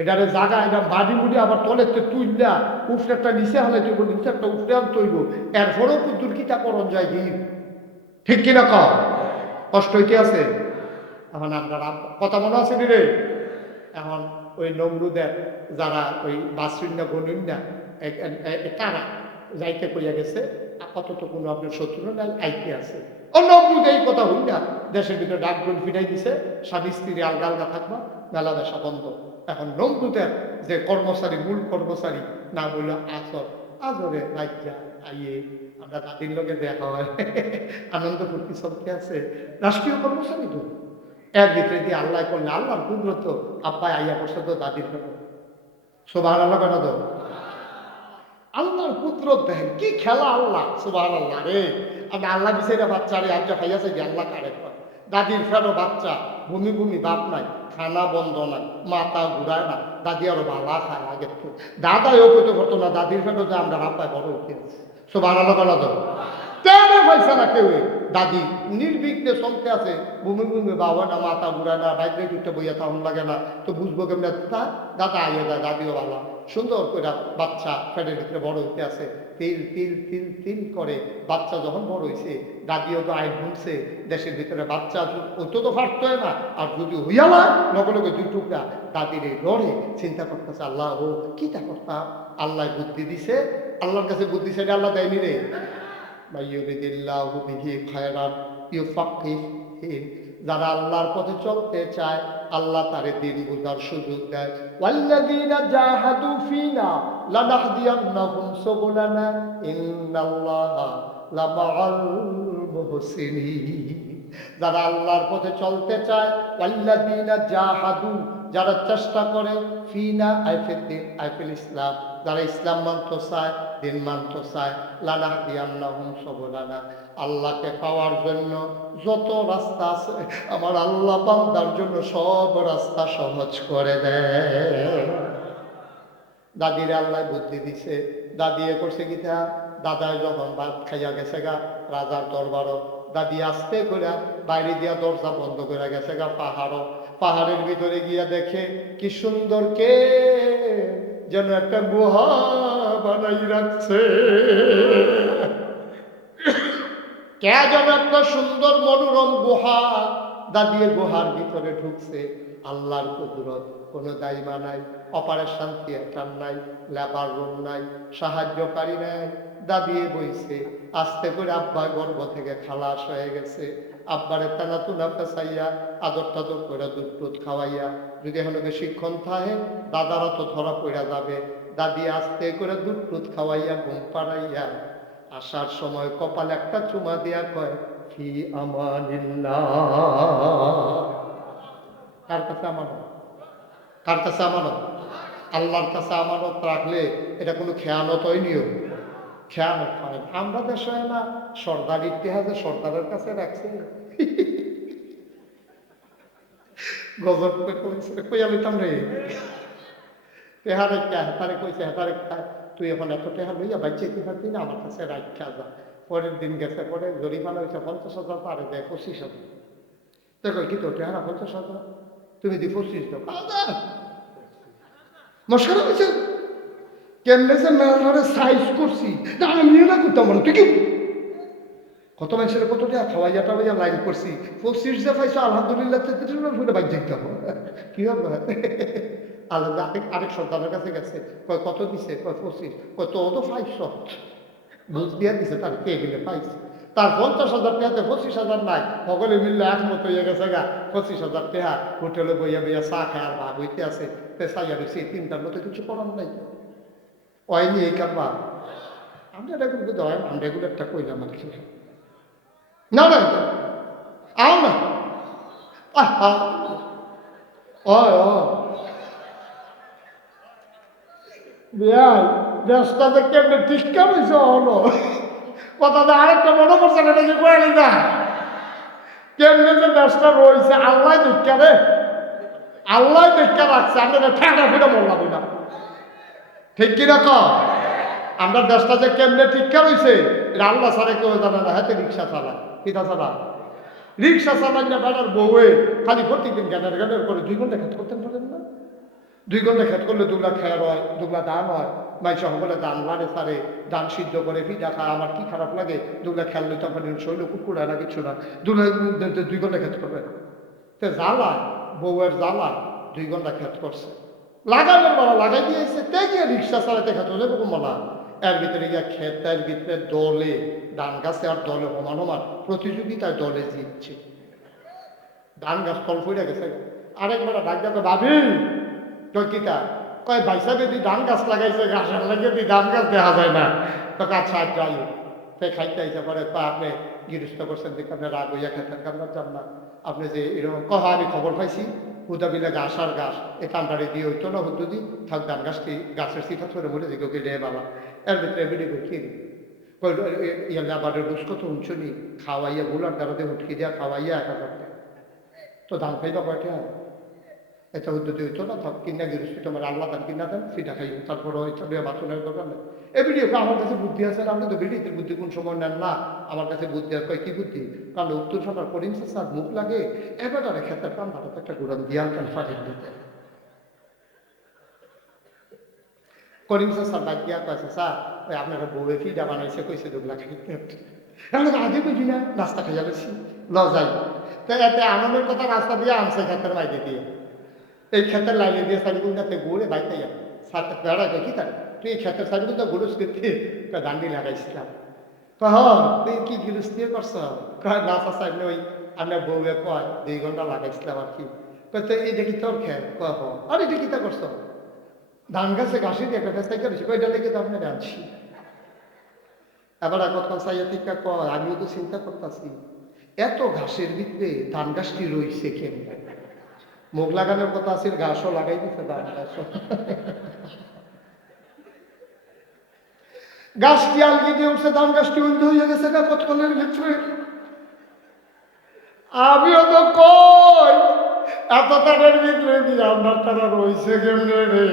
এটারে জাগা এটা বাড়ি মুড়ি আবার তলেতে তুললা, উফরে একটা নিচে হালাই তৈব, নিচে একটা উফরে আন তৈব, এরপরেও পুতুর কিতা করণ যায় দিন, ঠিক কিনা খাও? কষ্ট হইতে আছে। এখন আপনার কথা মনে আছে রে? এখন ওই নমরুদের যারা ওই বাসরিন্না গনুন্না তারা যাইতে কইয়া গেছে, আপাতত কোনো আপনার শত্রু নাই, আইতে আছে। ও নমরুদ এই কথা হই না, দেশের ভিতরে ডাকডোল ফিরাই দিছে, স্বামী স্ত্রী আলগা আলগা থাকবা, মেলা দেশা বন্ধ। এখন নমরুদের যে কর্মচারী, মূল কর্মচারী না বললো আসর, আজরে রাজ্যা আইয়ে আমরা দাদির লোকে দেখা হয়, আনন্দ ফুর্তি চলতে আছে, রাষ্ট্রীয় কর্মচারী তো। এর ভিতরে দিয়ে আল্লাহ করলে আল্লাহর কুদরত, আব্বাই আইয়া করছে তো দাদির ফেরত, সুবহানাল্লাহ কেন তো? আল্লাহর কুদরত দেখেন কি খেলা, আল্লাহ সুবহানাল্লাহ রে। আমি আল্লাহ বিষয়টা বাচ্চারে আজ্জা খাইয়াছে যে আল্লাহ কারে কয়, দাদির ফেরো বাচ্চা, ভূমি ভূমি বাপ নাই, খানা বন্ধ নাই, মাথা ঘুরায় না, দাদি আরো ভালা খায় আগে তো। দাদাও কইতে করতো না, দাদির ফেরো যে আমরা আব্বাই বড় উঠে সুবহানাল্লাহ কেন তো? তেমন হয়েছে না কেউ, দাদি নির্বিঘ্নে চলতে আছে, ভূমি ভূমি বাবা না, মাথা ঘুরায় না, বাইরে উঠতে বইয়া থাকুন লাগে না, তো বুঝবো কেমন তা দাদা আইয়া যায়, দাদিও ভালো সুন্দর করে বাচ্চা ফ্যাটের ভিতরে বড় হইতে আছে, তিল তিল তিল তিল করে বাচ্চা যখন বড় হয়েছে, দাদিও তো আইন শুনছে, দেশের ভিতরে বাচ্চা ওইতো তো ফাটতে হয় না, আর যদি হইয়া না লগে লগে দুই টুকরা দাদির এই লড়ে চিন্তা করতেছে, আল্লাহ ও কিটা করতাম, আল্লাহ বুদ্ধি দিছে, আল্লাহর কাছে বুদ্ধি সেটা আল্লাহ দেয়নি রে। যারা আল্লাহর পথে চলতে চায় আল্লাহ তারে দিন বুঝার সুযোগ দেয়। ওয়াল্লাযীনা জাহাদু ফীনা লানাহদিয়ান্নাহুম সুবুলানা ইন্নাল্লাহা লামাআল মুহসিনিন। যারা আল্লাহর পথে চলতে চায়, ওয়াল্লাযীনা জাহাদু যারা চেষ্টা করে, ফিনা আইফিদ্দিন আইফিল ইসলাম যারা ইসলাম মানতে চায়, দিন মানতে চায়, লানাহদিয়ান্নাহুম সুবুলানা আল্লাহকে পাওয়ার জন্য যত রাস্তা আছে আমার আল্লাহ বান্দার জন্য সব রাস্তা সহজ করে দেয়। দাদিরে আল্লাহ বুদ্ধি দিছে, দাদি এ করছে গীতা, দাদায় যখন ভাত খাইয়া গেছে গা রাজার দরবারও, দাদি আস্তে করে বাইরে দিয়া দরজা বন্ধ করে গেছে গা পাহাড়ও, পাহাড়ের ভিতরে গিয়া দেখে কি সুন্দর কে যেন একটা গুহা বানাই রাখছে, কে যেন একটা সুন্দর মনোরম গুহা, দাদিয়ে গুহার ভিতরে ঢুকছে। আল্লাহর কুদরত, কোনো দায়মা নাই, অপারেশন থিয়েটার নাই, লেবার রুম নাই, সাহায্যকারী নাই, দাদিয়ে বইছে। আস্তে করে আব্বা গর্ভ থেকে খালাস হয়ে গেছে, আব্বারে টানা তুনা পেঁচাইয়া আদর টাদর করে দুধ টুধ খাওয়াইয়া, যদি এখন বেশিক্ষণ থাকে দাদারা তো ধরা পড়া যাবে, দাদি আস্তে করে দুধ টুধ খাওয়াইয়া ঘুম পাড়াইয়া আসার সময় কপালে একটা চুমা দিয়া কয় ফি আমানিল্লাহ। কার কাছে আমানত? কার কাছে আমানত? আল্লাহর কাছে আমানত রাখলে এটা কোনো খেয়ানত হয় নিও, খেয়ানত হয়। আমরা দেশে না সর্দার ইতিহাসে সর্দারের কাছে রাখছে, গজব কইয়া লইতাম রে। টেহার একটা হেতারে কইছে, হেতারে তুই এখন এত টেহা লইয়া বাইচাইতে পারবি না, আমার কাছে রাখা যা। পরের দিন গেছে, পরে জরিমানা হয়েছে 50,000, পারে দেয় 25,000। দেখো কি তো টেহারা 50,000, তুমি দি 25 দাও, মস্করা হয়েছে। কেমনে যে মেলারে সাইজ করছি, না আমি না করতাম না, তুই কি কত মানুষের কত টাকা খাওয়াইয়া টাওয়াইয়া লাইন করছি, 25 যে পাইছো আলহামদুলিল্লাহ, ফুটে বাইক দেখতে হবে, কি হবে আলাদা। আরেক সন্তানের কাছে গেছে, কয় কত দিছে, কয় 25, কয় তো তো 500 বুঝ দিয়া দিছে, তার কে গেলে পাইছে। তার 50,000 টাকাতে 25,000 নাই, সকলে মিললে একমত হইয়া গেছে গা 25,000 টাকা হোটেলে বইয়া বইয়া চা খায় আর ভাগ হইতে আছে, চাইয়া রয়েছে তিনটার মতো, কিছু করার নাই। হয়নি এই কারবা আমরা রেগুলার দেওয়া, আমি রেগুলারটা কইলাম আর কি। না না আও না, দেশটা যে কেমনে ঠিক কেমন হলো কথা, আরেকটা মনে করছে না নাকি কয়ে না, কেমনে যে দেশটা রয়েছে আল্লাহ দেখা রে, আল্লাহ দেখা রাখছে, আমরা ঠেকা ফিরে মরলাম না, ঠিক কিনা ক? আমরা দেশটা যে কেমনে ঠিকঠাক হয়েছে এটা আল্লাহ ছাড়া কেউ জানে না। হাতে রিক্সা চালা, কিনা চালা, রিক্সা চালান না বেড়ার বউয়ে খালি প্রত্যেকদিন জ্ঞানের জ্ঞানের করে 2 ঘন্টা খেত করতেন পারেন না। 2 ঘন্টা খেত করলে 2 লাখ খেয়ার হয়, 2 লাখ দান হয়। মাইসা সকলে দান লাড়ে সারে, দান সিদ্ধ করে ফিজা খায়। আমার কি খারাপ লাগে, 2 লাখ খেয়াল লইতে পারেন, শৈল কুকুর না কিছু না, 2 ঘন্টা খেত করবে। তো জ্বালা বউয়ের জ্বালা 2 ঘন্টা খেত করছে, লাগানোর বেলা লাগাই দিয়েছে, তে গিয়ে রিক্সা চালাতে খেতে হলে বলা। এর ভিতরে গিয়া ক্ষেতের ভিতরে দলে ধান গাছে আর দলে সমান সমান প্রতিযোগিতায় দলে জিতছে, ধান গাছ ফল ফুড়ে গেছে। আরেকবার ডাক যাবে, ভাবি কিতা কয় ভাইসা যদি ধান গাছ লাগাইছে, গাছের লাগিয়ে দি ধান গাছ দেখা যায় না, তোকে আচ্ছা যাই সে খাইতে আইসা পরে আপনি গৃহস্থ করছেন, দেখে আপনি রাগ হইয়া খেতেন কামড়ার যান না, আপনি যে এরকম কহা আমি খবর পাইছি হুদাবিলে গাছ আর গাছ এ কামড়ারে দিয়ে হইতো না, হুদ্দুদি থাক ধান গাছটি গাছের সিফা ধরে বলে দিকে ওকে রে বাবা। এর ভিতরে এমনি কি ইয়া লেবারের রুস কত উঁচু নি, খাওয়াইয়া গুলার দ্বারাতে উঠকি দিয়া খাওয়াইয়া 1,000 টাকা, তো ধান খাইবা কয়টা, এটা হুদ্দুদি হইতো না, থাক কিনা গৃহস্থ তোমার আল্লাহ দান কিনা দেন ফিটা খাই, তারপরে হয়তো বাথরুমের দোকান নেই। এই ভিডিও আমার কাছে বুদ্ধি আছে, আপনি তো ভিডিওতে বুদ্ধি কোন সময় নেন না, আমার কাছে বুদ্ধি আর কয় কি বুদ্ধি, কারণ উত্তর সরকার করিম স্যার মুখ লাগে এবারে খেতে পান, ভারত একটা ঘুরান দিয়ে আনতেন ফাটিয়ে দিতে। করিম স্যার বাদ দিয়া কয়েছে, স্যার ওই আপনারা বউয়ে ফিডা বানাইছে কইছে 2 লাখ খাইতে, আগে বুঝি না নাস্তা খাইয়া গেছি ল যাই। তো এতে আনন্দের কথা রাস্তা দিয়ে আনছে ক্ষেতের বাইরে দিয়ে, এই ক্ষেতের লাইনে দিয়ে সাইডগুলোতে ঘুরে বাইতে যাবে, বেড়াই কি তার তুই এই ক্ষেতের সাইডগুলো ঘুরুস করতে দান্ডি লাগাইছিলাম, তুই কি গৃহস্থী করছ, নাচা সাইড ওই আপনার বউয়ে কয় 2 ঘন্টা লাগাইছিলাম আর কি, তো এই দেখি তোর খেয়ে কয় আর এটা কিতা করছ, ধান গাছে ঘাসি দিয়ে একটা ফেসাই করেছি, কয়টা লেগে তো আপনার আনছি। এবার কতক্ষণ চাইয়া টিকা কয় আমিও তো চিন্তা করতেছি এত ঘাসের ভিতরে ধান গাছটি রয়েছে কেমন, মুখ লাগানোর কথা আছে, ঘাসও লাগাই দিচ্ছে ধান গাছও, গাছটি আলগি দিয়ে উঠছে, ধান গাছটি উল্টো হয়ে গেছে না কতক্ষণের ভিতরে। আমিও তো কই এত তারের ভিতরে দিয়ে আপনার তারা রয়েছে কেমনে রে,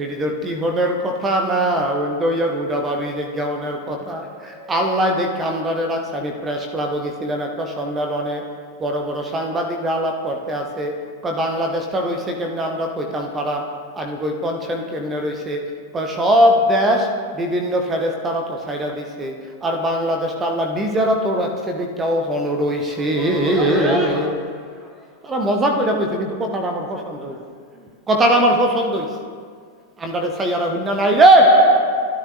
এটি তো টিহনের কথা না, উল্টোইয়া গুড়া বাড়ি দেখানের কথা। আল্লাহ দেখে আমদারে রাখছে। আমি প্রেস ক্লাবও গেছিলাম একটা সম্মেলনে, বড় বড় সাংবাদিকরা আলাপ করতে আছে, বাংলাদেশটা রয়েছে কেমনে, আমরা কইতাম পারাম, আমি কই কনছেন কেমনে রয়েছে, সব দেশ বিভিন্ন ফেরেস্তারা তো ছাইরা দিছে, আর বাংলাদেশটা আল্লাহ নিজেরা তো রাখছে দিকটাও হন রয়েছে। তারা মজা করে কইছে, কিন্তু কথাটা আমার পছন্দ হয়েছে, কথাটা আমার পছন্দ হয়েছে। আমরা সাইয়ারা হুন্না নাই রে,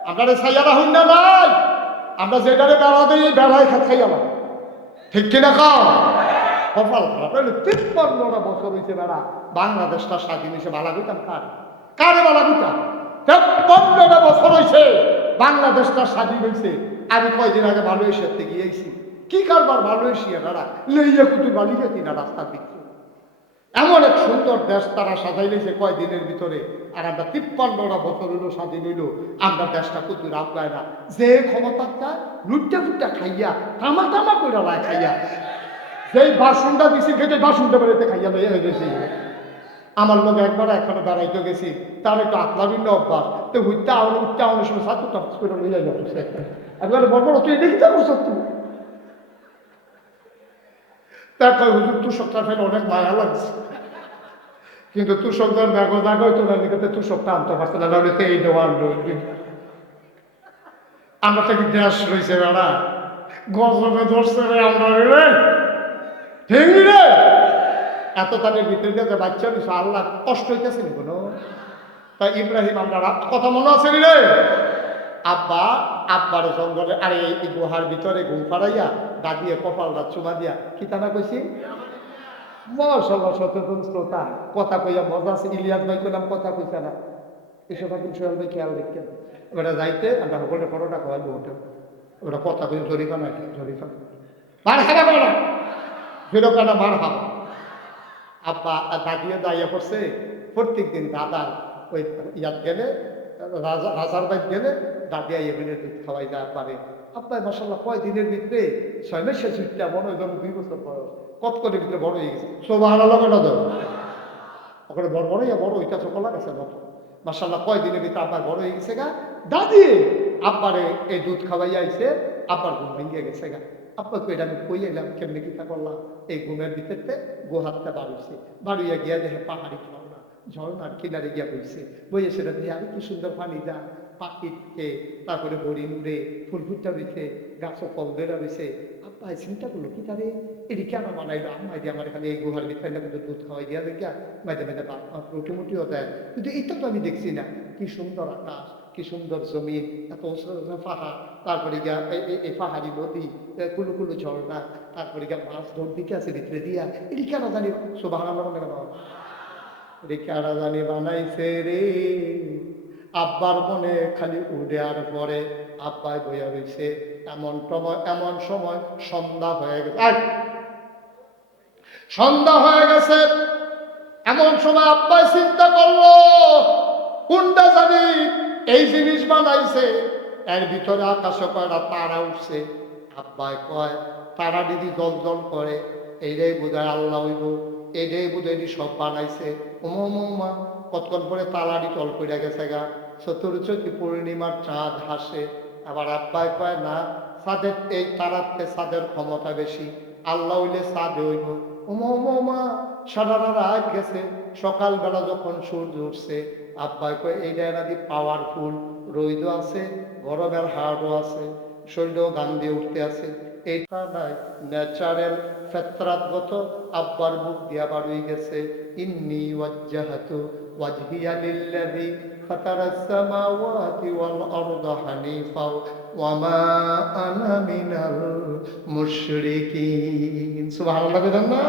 আমরা সাইয়ারা হুন্না নাই, আমরা যেটারে বেড়া দিই বেড়াই খাইয়ালাম, ঠিক কিনা খাও কপাল খারাপ হইলে 53টা বছর হয়েছে বেড়া বাংলাদেশটা স্বাধীন হয়েছে, বালা গুইতাম কার কারে বালা গুইতাম, 53টা বছর হয়েছে বাংলাদেশটা স্বাধীন হয়েছে। আমি কয়দিন আগে মালয়েশিয়াতে গিয়েছি, কি কারবার মালয়েশিয়া বেড়া লইয়া কুতুর বালি যেতি না রাস্তার দিকে, এমন এক সুন্দর দেশ তারা সাজাই লেছে কয়দিনের ভিতরে, আর আমরা 53টা বছর হইলো স্বাধীন হইলো, আমরা দেশটা কুতুর আপলায় না, যে ক্ষমতা চায় লুটটা ফুটটা খাইয়া তামা তামা করে খাইয়া, যেই বাসনটা দিছি খেতে বাসনটা বেড়াতে খাইয়া লইয়া হয়ে গেছে। আমার লোক একবার এখানে বেড়াইতে গেছি, তার একটু আতলা ভিন্ন অভ্যাস, তো হুইতে আউন উঠতে আউনের সময় সাত টপস করে নিয়ে যাই একবারে বড় বড় তুই দেখি যাবো সত্য। তার কয় হুজুর তুষকটা ফেলে অনেক মায়া লাগছে, কিন্তু তুষকদের ব্যাগও জায়গা হইতো না, নিকটে তুষকটা আনতে পারছে না, নাহলে তো এই দেওয়ার আমরা তো কি দেশ রয়েছে বেড়া গজবে ধরছে রে আমরা রে ঠিক রে। এত তাদের ভিতরে যে বাচ্চা নিছে আল্লাহ কষ্ট হইতেছে নি কোনো। তাই ইব্রাহিম আমরা কথা মনে আছে নি রে, আব্বা আব্বার জঙ্গলে আরে এই গুহার ভিতরে ঘুম ফাড়াইয়া দাদিয়ে কপালটা চুমা দিয়া কি তা না কইছি। মাশাআল্লাহ সচেতন শ্রোতা, কথা কইয়া মজা আছে। ইলিয়াস ভাই কইলাম কথা কইছে না, এসব এখন সোহেল ভাই খেয়াল দেখেন। ওটা যাইতে আমরা সকলে পরোটা খাওয়াইবো হোটেল, ওটা কথা কই জরিফা না জরিফা মার খাবা করে না ফেরোকানা মার হাবা। আব্বা দাদিও দাইয়া পড়ছে প্রত্যেক দিন দাদার ওই ইয়াত গেলে রাজার বাইক গেলে দাদিয়া এমনি দুধ খাওয়াই যা পারে। আব্বাই মাসাল্লাহ কয় দিনের ভিতরে 6 মাসে ছুটটা মনে হয় 2 বছর বয়স, কত করে ভিতরে বড় হয়ে গেছে। সোবাহান আল্লাহ কেন ধর ওখানে বড় বড় বড় ওইটা চকলা গেছে মতো মাসাল্লাহ কয় দিনের ভিতরে আব্বার বড় হয়ে গেছে গা। দাদি আব্বারে এই দুধ খাওয়াই আইছে, আব্বার ঘুম ভেঙে গেছে গা। আব্বাকে এটা আমি কই এলাম কেমনি কিতা করলাম, এই ঘুমের ভিতরতে গোহাতটা বাড়ুইছে, বাড়ুইয়া গিয়া দেখে পাহাড়ি ঝর্ণা, ঝর্ণার কিনারে গিয়া বইছে, বইয়ে সেটা দিয়ে আরে কি সুন্দর পানি যা পাখিকে, তারপরে হরিণ উড়ে, ফুল ফুটটা রয়েছে, গাছও ফল বেড়া রয়েছে। আব্বা চিন্তা করলো কি তারে এটি কেন বানাইলো, আম্মাই দিয়ে আমার এখানে এই গুহার ভিতরে কিন্তু দুধ খাওয়াই দিয়া দেখিয়া মাঝে মাঝে রুটিমুটিও দেয়, কিন্তু এটা তো আমি দেখছি না। কি সুন্দর আকাশ, কি সুন্দর জমিন, এত পাহাড়, তারপরে গিয়া এই পাহাড়ি নদী, কুলু কুলু ঝর্ণা, তারপরে গিয়া মাছ ধর দিকে আছে ভিতরে দিয়া, এটি কেন জানি সুবহানাল্লাহ কেন এটি কেন জানি বানাইছে রে। আব্বার মনে খালি উড়ে আর পরে আব্বাই বইয়া রয়েছে। এমন সময় সন্ধ্যা হয়ে গেছে, সন্ধ্যা হয়ে গেছে। এমন সময় আব্বাই চিন্তা করলো কোনটা জানি এই জিনিস বানাইছে, এর ভিতরে আকাশে কয়টা তারা উঠছে। আব্বাই কয় তারা দিদি জল জল করে, এইটাই বোধহয় আল্লাহ হইব, এইটাই বোধহয় সব বানাইছে। ওমা কতক্ষণ পরে তালাটি টল করে গেছে গা, চতুর্থী পূর্ণিমার চাঁদ হাসে। আবার আব্বাই কয় না, চাঁদের এই তারাতে চাঁদের ক্ষমতা বেশি, আল্লাহ হইলে চাঁদ হইব। ওমা সারা রাত গেছে, সকালবেলা যখন সূর্য উঠছে আব্বাই কয় এইটা নাকি পাওয়ারফুল, রোদও আছে, গরমের হাড়ও আছে, শরীরেও গান দিয়ে উঠতে আছে। এইটা নাই ন্যাচারাল ফেতরাতগত আব্বার বুক দিয়া বাড়ুই গেছে। ইন্নী ওয়াজ্জাহাতু ওয়াজহিয়া লিল্লাযী ফাতারাস সামাওয়াতি ওয়াল আরদা হানিফা ওয়া মা আনা মিনাল মুশরিকিন। সুবহানাল্লাহ বলেন না,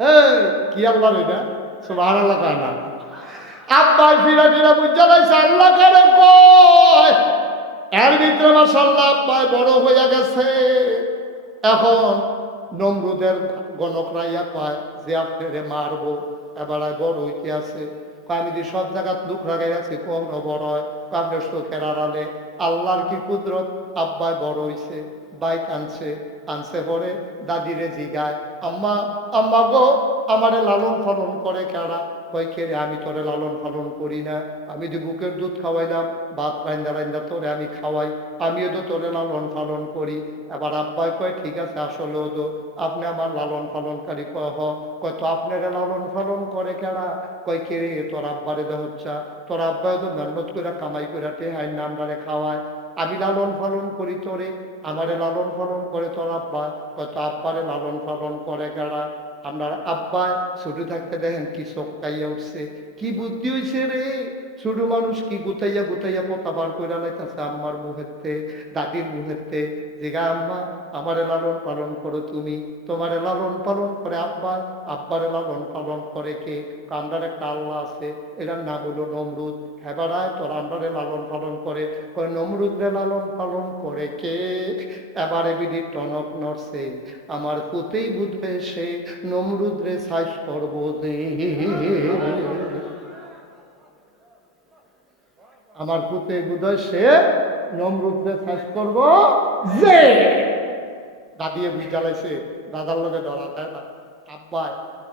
এই কি আল্লাহ এটা সুবহানাল্লাহ কয় না। আব্বাই ফিরা ফিরা বুঝা লাইছে আল্লাহ কারে কয়। এর ভিতরে মাশাআল্লাহ আব্বাই বড় হইয়া গেছে। এখন নমরুদের গণকরাইয়া পায় যে আপনারে মারবো, এবার বড় হইতে আছে। আমি যে সব জায়গায় দুঃখ লাগাই আছি কম বড় হয়, আপনার চোখের আড়ালে আল্লাহর কি কুদরত। আব্বাই বড় হইছে, বাইক আনছে পরে দাদিরে জিগায় আম্মা আম্মা গো আমারে লালন পালন করে কেডা? কয় কে রে? আমি তোরে লালন পালন করি না, আমি যে বুকের দুধ খাওয়াইলাম, ভাত রাইন্দা তোরে আমি খাওয়াই, আমিও তো তোরে লালন পালন করি। এবার আব্বাই কয় ঠিক আছে আসলেও তো আপনি আমার লালন পালনকারী। কয় তো আপনারা লালন পালন করে কেডা? কয় কে রে? তোর আব্বারে হচ্ছে, তোর আব্বাই তো মেহনত করে কামাই করে টেহাই নামদারে খাওয়ায়, আমি লালন পালন করি তোরে, আমারে লালন পালন করে তোর আব্বা। হয়তো আব্বারে লালন পালন করে কেডা? আপনার আব্বা ছোট থাকতে দেখেন কি চোখটাইয়া উঠছে, কি বুদ্ধি হয়েছে রে। ছোট মানুষ কি গুতাইয়া পতা বার করে লাইতেছে আম্মার মুহেতে, দাদির মুহেতে। যেগা আম্মা আমারে লালন পালন করো তুমি, তোমারে লালন পালন করে আব্বা, আব্বারে লালন পালন করে কে? কান্দার একটা আল্লাহ আছে, এটার নাম হলো নমরুদ। হেবারায় তোর আন্ডারে লালন পালন করে। কয় নমরুদরে লালন পালন করে কে? এবারে বিধি টনক নড়ছে, আমার পুতেই বুঝবে সে নমরুদরে সাইজ করবো দে, আমার পুতে বুধয় সে নমরুদরে সাইজ করবো যে। দাদিয়ে বুঝ জ্বালাইছে, দাদার লোকে ডরা দেয় না। আব্বাই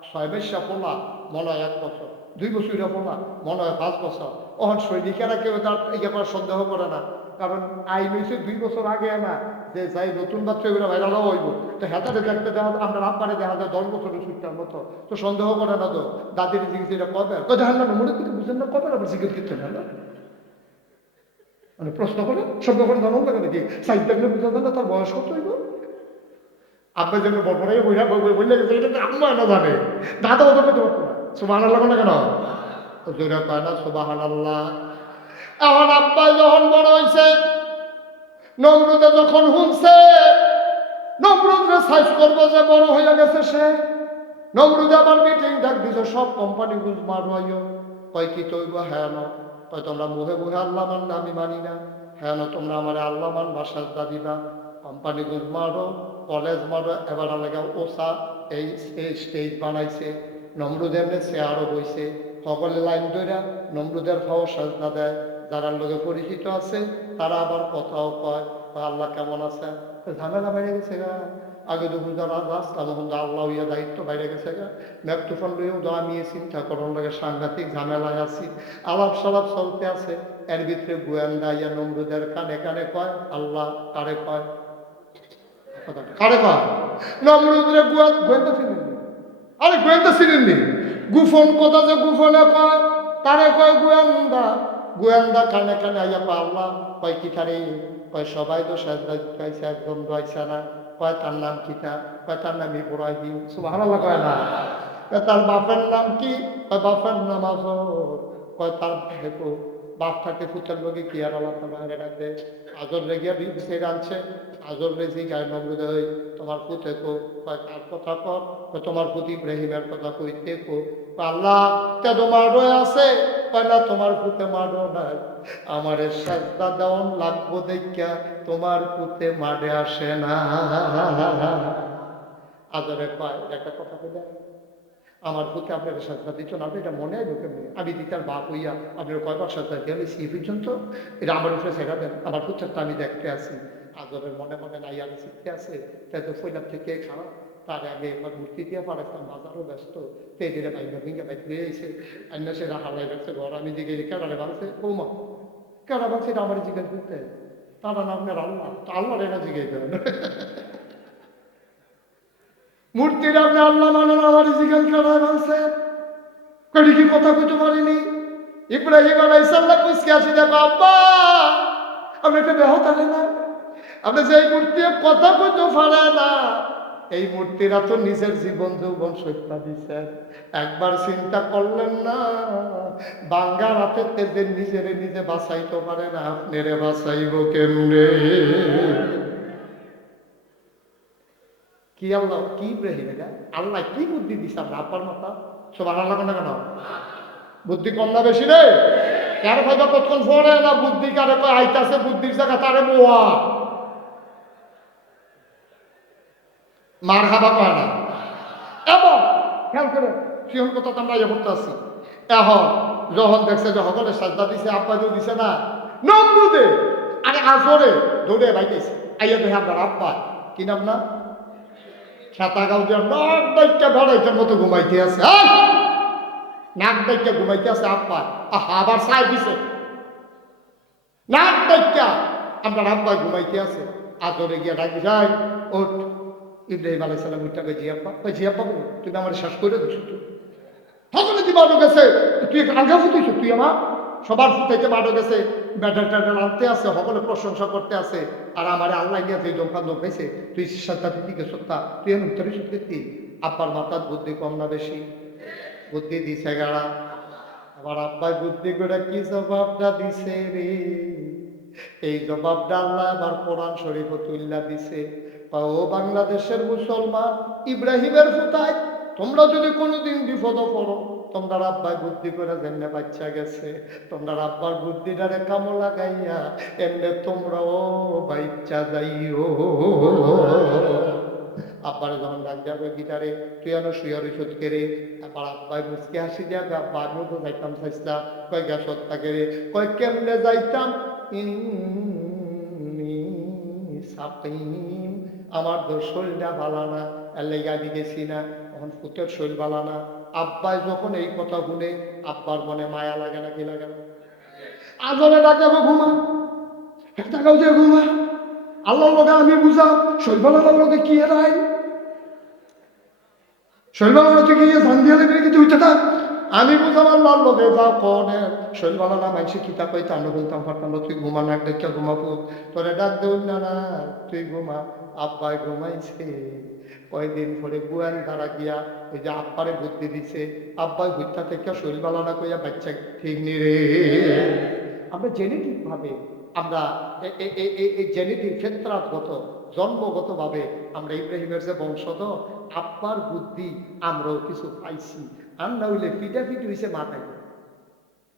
6 মাসা পোলা মনে হয় 1 বছর, 2 বছরের পোলা মনে হয় 5 বছর। ওহন সৈনিকেরা কেউ তার ইয়ে করে সন্দেহ করে না, কারণ আইন হয়েছে 2 বছর আগে না, যে যাই নতুন বাচ্চা এগুলো ভাইরাল হইব, তো হেতারে দেখতে দেখা আমরা আব্বারে দেখা যায় 10 বছরের ছুটটার মতো, তো সন্দেহ করে না। তো দাদির জিজ্ঞেস এটা কবে, দেখেন না মনে কিন্তু বুঝেন না কবে, আবার জিজ্ঞেস করতে না মানে প্রশ্ন করে শব্দ করে জানান লাগে নাকি সাইড দেখলে বুঝা যায় না তার বয়স কত হইব। আব্বা যেন বড় বইরা বললে গেছে এটা আম্মা না জানে, দাদা ওটা পেতে পারতো না। সুবহানাল্লাহ না কেন জোরে কয় না সুবহানাল্লাহ। এখন আব্বা যখন বড় হয়েছে, নমরুদে যখন শুনছে নমরুদরে সাইজ করবো যে বড় হয়ে গেছে সে, নমরুদে আবার মিটিং ডাক দিছে, সব কোম্পানি গুজ মার হইও। কয় কি তৈব, হ্যাঁ ন, কয় তোমরা মুহে মুহে আল্লাহ মান আমি মানি না, হ্যাঁ ন তোমরা আমার আল্লাহ মান ভাষা দিবা, কোম্পানি গুজ মারো, কলেজ মারো, এবার লাগে ওসা এই স্টেজ বানাইছে, নমরুদ এমনি চেয়ারও বইছে, সকলে লাইন ধরে নমরুদের ফাও সাজদা দেয়। যারা লোকে পরিচিত আছে তারা আবার কথাও কয় আল্লাহ কেমন আছে, ঝামেলা বেড়ে গেছে গা। আগে তো যারা রাস্তা যখন আল্লাহ ইয়া দায়িত্ব বাইরে গেছে গা, ম্যাপ তুফান লইও তো আমি চিন্তা করার লাগে সাংঘাতিক ঝামেলায় আছি, আলাপ সালাপ চলতে আছে। এর ভিতরে গোয়েন্দা ইয়া নমরুদের কানে কানে কয় আল্লাহ কারে কয়, কারে কয় নমরুদরে গোয়েন্দা চিনেননি, আরে গোয়েন্দা চিনেননি, গুফন কথা যে গুফনে কয় তারে কয় গোয়েন্দা, গোয়েন্দা কানে কানে আইয়া কয় আল্লাহ, কয় কি তারে, কয় সবাই তো সাজদা পাইছে একদম দোয়াইছে না, কয় তার নাম কি, কয় তার নাম ইব্রাহিম, সুবহানাল্লাহ কয় না, তার বাপের নাম কি, কয় বাপের নাম আজর, কয় তার দেখো বাপ থাকে ফুটের লোকে কি আর আল্লাহ বাইরে রাখবে, আজর রেগিয়া সে রাঁধছে, আজর রেজি গায়ে নমরুদে হই তোমার ফুটে কো, কয় কার কথা কর, তোমার ফুট ইব্রাহিমের কথা কইতে কো, আল্লাহ তে তোমার রয়ে আছে, কয় না তোমার ফুটে মারো নাই, আমার সাজদা দেওয়ান লাগবো দেখা তোমার ফুটে মারে আসে না। আজরে কয় একটা কথা বলে, আমার প্রতি আপনার সাজদা দিচ্ছ না, এটা মনে হয় ঢুকে আমি দিতার বাপ হইয়া আপনার কয়বার সাজদা দিয়ে আমি সি পর্যন্ত এটা আমার উপরে ছেড়া দেন, আমার পুত্রটা আমি দেখতে আসি। আজরের মনে মনে নাই আমি শিখতে আছে, তাই তো ফৈলার থেকে খারাপ, তার আগে একবার মূর্তি দিয়ে পাঠাতাম, বাজারও ব্যস্ত, তেজেরে বাইরে ভেঙে বাইক হয়ে এসে অন্য সেরা হালাই রাখছে ঘর, আমি দিকে কেডারে ভাঙছে, বৌমা কেডা ভাঙছে এটা আমার জিজ্ঞেস করতে, তারা না আপনার আল্লাহ, তো আল্লাহ রেনা জিজ্ঞেস করেন মূর্তির আপনি আল্লাহ মানেন, আমার জিজ্ঞাসা করা ভাঙছে, কটি কি কথা কইতে পারিনি, ইব্রাহিম আলাইহিস সালাম কইছে আসি দেখো আব্বা আপনি একটা বেহত আনে না, আপনি যে মূর্তি কথা কইতে পারে না, এই মূর্তিরা তো নিজের জীবন যৌবন সত্যা দিচ্ছেন, একবার চিন্তা করলেন না বাঙ্গা রাতের তেজে নিজেরে নিজে বাঁচাইতে পারে না, আপনারে বাঁচাইব কেমনে, কি আল্লাহ কি ইব্রাহিম, এটা আল্লাহ কি বুদ্ধি দিছে আমরা আব্বার মাথা, সুবহানাল্লাহ না কেন, বুদ্ধি কম না বেশি রে, কার ভাইবা কতক্ষণ পড়ে না বুদ্ধি কারে কয় আইতাছে, বুদ্ধির জায়গা তারে মোয়া মার হাবা কয় না। এবং খেয়াল করে সিহন কথা তো আমরা ইয়ে করতে আসছি, এখন যখন দেখছে যে সকলে সাজদা দিছে আব্বা কেউ দিছে না, নমরুদে আরে আজরে দৌড়ে বাইতেছে, আইয়া দেখে আপনার আব্বা কি নাম না খেতা গাও দিয়ে নাক ডাইকা ভেড়াইটার মতো ঘুমাইতে আছে, নাক ডাইকা ঘুমাইতে আছে আব্বা, আবার চাই দিছে নাক ডাইকা আপনার আব্বা ঘুমাইতে আছে, আজরে গিয়া ডাকি যাই ওঠ, ইব্রাহিম আলাইহিস সালাম উঠটা কই জিয়াব্বা, কই জিয়াব্বা বলো তুমি আমার শ্বাস করে দিচ্ছ, সকলে তুই মাঠো গেছে, তুই আঙ্গা ফুটাইছ, তুই আমার সবার ফুটাইতে মাঠো গেছে, ব্যাটার ট্যাটার আনতে আছে, সকলে প্রশংসা করতে আছে, আর আমার আল্লাহ গিয়া তুই দোকান দোকাইছে, তুই সাতটা দিকে সত্তা, তুই এখন উত্তরে সত্যি আব্বার মাথার বুদ্ধি কম না বেশি, বুদ্ধি দিছে গাড়া, আমার আব্বাই বুদ্ধি করে কি জবাবটা দিছে রে, এই জবাবটা আল্লাহ আবার কোরআন শরীফ তুল্লা দিছে, ও বাংলাদেশের মুসলমান ইব্রাহিমের ফুটায় তোমরা যদি কোনোদিন বিপদ পড়ো, তোমরা আব্বাই বুদ্ধি করে যেমনে বাচ্চা গেছে, তোমরা আব্বার বুদ্ধিটারে কামো লাগাইয়া এমনি তোমরাও বাচ্চা যাইও, আব্বারে যখন ডাক যাবে গিটারে তুই আনো শুয়ার সত্যি রে, আবার আব্বাই মুসকে হাসি দিয়া আব্বা আমিও তো যাইতাম চাইছিলাম, কয় গ্যাস থাকে রে, কয় কেমনে যাইতাম, আমার তো শরীরটা ভালো না, এর লেগে আমি গেছি না, এখন পুতের শৈল বালা না। আব্বাই যখন এই কথা শুনে আব্বার মনে মায়া লাগে না, কি লাগে না? আজনে ডাকাবো ঘুমা, টাকাও যে ঘুমা, আল্লাহর লোকে আমি বুঝাম শৈলবালার লোকে কি এর আইন, শৈলবালার তুই কি ধান দিয়ে লেগে কিন্তু উঠে থাক, আমি বুঝাম আল্লাহর লোকে যা কনে শৈলবালা না মাইসে কিতা কই তান্ড বলতাম পারতাম না, তুই ঘুমা না দেখা ঘুমাবো, তোরে ডাক দেউন না না তুই ঘুমা। আব্বাই ঘুমাইছে। কয়দিন পরে বুয়ান তারা গিয়া ওই যে আব্বারে বুদ্ধি দিছে, আব্বাই বুদ্ধা থেকে শৈলবালা না কইয়া বাচ্চা ঠিক নি রে। আমরা জেনেটিক ভাবে আমরা এই জেনেটিক ক্ষেত্রাগত জন্মগত ভাবে আমরা ইব্রাহিমের যে বংশধর, আব্বার বুদ্ধি আমরাও কিছু পাইছি। আমরা হইলে ফিটাফিটি হয়েছে মাথায়,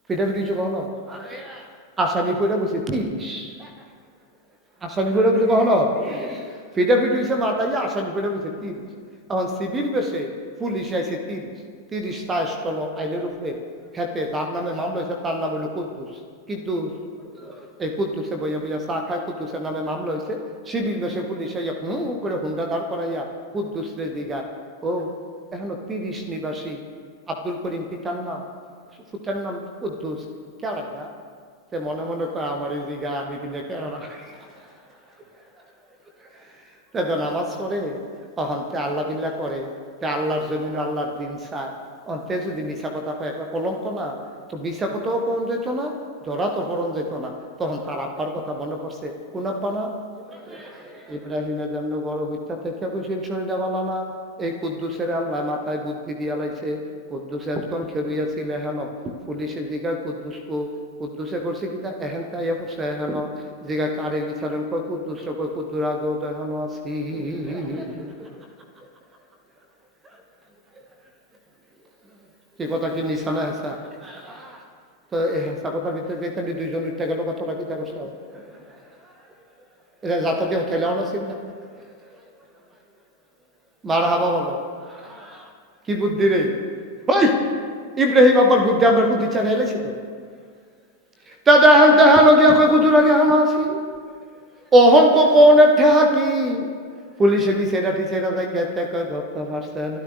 ফিটাফিটি হয়েছে কখনো আসামি করে বসে 30, আসামি করে বসে কখনো ফিটাফিটি হয়েছে মাথায়, আসামি করে বসে 30। এখন সিভিল বেশে পুলিশ আইছে 30 সাইজ করলো আইনের উপরে খেতে, তার নামে মামলা হয়েছে, তার নাম হলো কুদ্দুস। কিন্তু এই কুদ্দুসে বইয়া বইয়া চা খায়, কুদ্দুসের নামে মামলা হয়েছে। সিভিল বেশে পুলিশে করে হুন্ডা দাঁড় করাইয়া কুদ্দুস রে দিঘার, ও এখনো 30 নিবাসী আব্দুল করিম পিতার নাম, সুতার নাম কুদ্দুস, কেডা? সে মনে মনে করে আমার এই দিঘা আমি কিনে কেডা নামাজ পড়ে, তখন তে আল্লাহ বিল্লাহ করে, তে আল্লাহর জমিন আল্লাহর দিন চায়। অন্তে যদি মিশা কথা কয় একটা কলঙ্ক না, তো মিশা কথাও পড়ন যেত না, জড়া তো পড়ন যেত না। তখন তার আব্বার কথা মনে পড়ছে, কোন আব্বা না? ইব্রাহিমের জন্য বড় হত্যা থেকে বসে শরীরটা বালা না। এই কুদ্দুসের আল্লাহ মাথায় বুদ্ধি দিয়া লাইছে। কুদ্দুস এতক্ষণ খেলুইয়াছিল হেন, পুলিশের জিগায় কুদ্দুস কুদ্দুসে করছে কিনা এহেন তাইয়া করছে হেন, জিগা কারে বিচারণ কয় কুদ্দুস কয় কুদ্দুর আগেও তো এখনো আছি। কি কথা কি নিশানা হেসা? তো এই হেসা কথার ভিতরে যেখানে 2 জন উঠতে গেল কত রাখি থাকো সব এটা যাতা দিয়ে খেলে অনেক না মার হাবা বলো কি বুদ্ধি রে ওই ইব্রাহিম আব্বার বুদ্ধি আমার বুদ্ধি চালাইলেছে তা দেখান দেখানো গিয়া কয় কুতুর আগে হানো আছি অহংক কোন ঠেহাকি পুলিশে টিচেরা যাই গেতে কয় ধরতে পারছে না,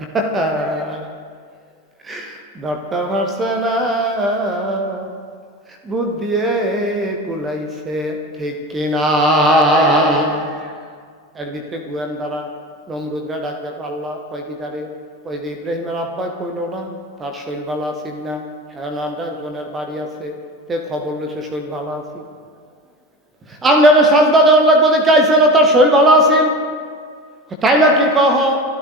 ধরতে পারছে না, বুদ্ধিয়ে কুলাইছে ঠিক কিনা। এর ভিতরে গুয়ান দ্বারা নমরুদরা ডাক দেখো আল্লাহ কয় কি তারে ওই যে ইব্রাহিমের আব্বাই কইল না তার শৈল ভালো আছি না, হ্যাঁ আমরা একজনের বাড়ি আছে, তে খবর লইছে শৈল ভালো আছি, আমরা সাজদা দেওয়ার লাগবে দেখে আইসে না তার শৈল ভালো আছেন, তাই না কি কহ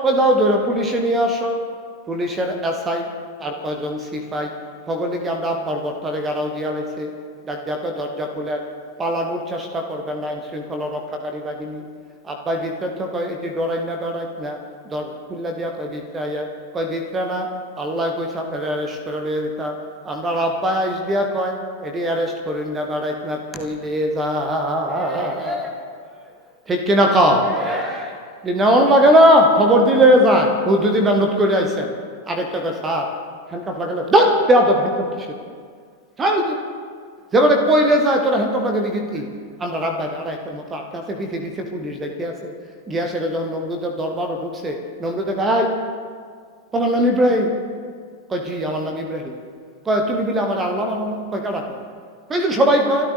ও যাও ধরে পুলিশে নিয়ে আসো। পুলিশের এসআই আর কয়জন সিপাই সকলে আমরা আব্বার বর্তারে গাড়াও দিয়া লাগছে, ডাক দেখো দরজা খুলে পালানোর চেষ্টা করবেন না, আইন শৃঙ্খলা রক্ষাকারী বাহিনী। আব্বাই ভিতরে তো কয় এটি ডরাই না বেড়াই না, দরজা খুললা দিয়া কয় ভিতরে আইয়া কয় ভিতরে না, আল্লাহ কইছে আপনারা অ্যারেস্ট করে লইয়া দিতা। আমরা আব্বাই আইস দিয়া কয় এটি অ্যারেস্ট করেন না বেড়াই না কইলে যা, ঠিক কিনা কও? নেওয়ার লাগে না, খবর দিলে যায় ও যদি মেহনত করে আইসেন। আরেকটা কথা স্যার হ্যান্ডকাপ লাগালে হ্যান্ডকাপ কিসের যেবারে কইলে যায় তোরা হ্যান্ডকাপ লাগাবি কিন্তু আমরা রাব্বাই আড়াইটার মতো আটকে আছে, পিছিয়ে পিছিয়ে পুলিশ দেখতে আছে গিয়া সেটা যখন নমরুদের দরবারও ঢুকছে, নমরুদে ভাই তোমার নাম ইব্রাহিম? কয় জি আমার নাম ইব্রাহিম। কয় তুমি বলে আমার আল্লাহ মানো না? কয় কারা? কই তো সবাই কয়।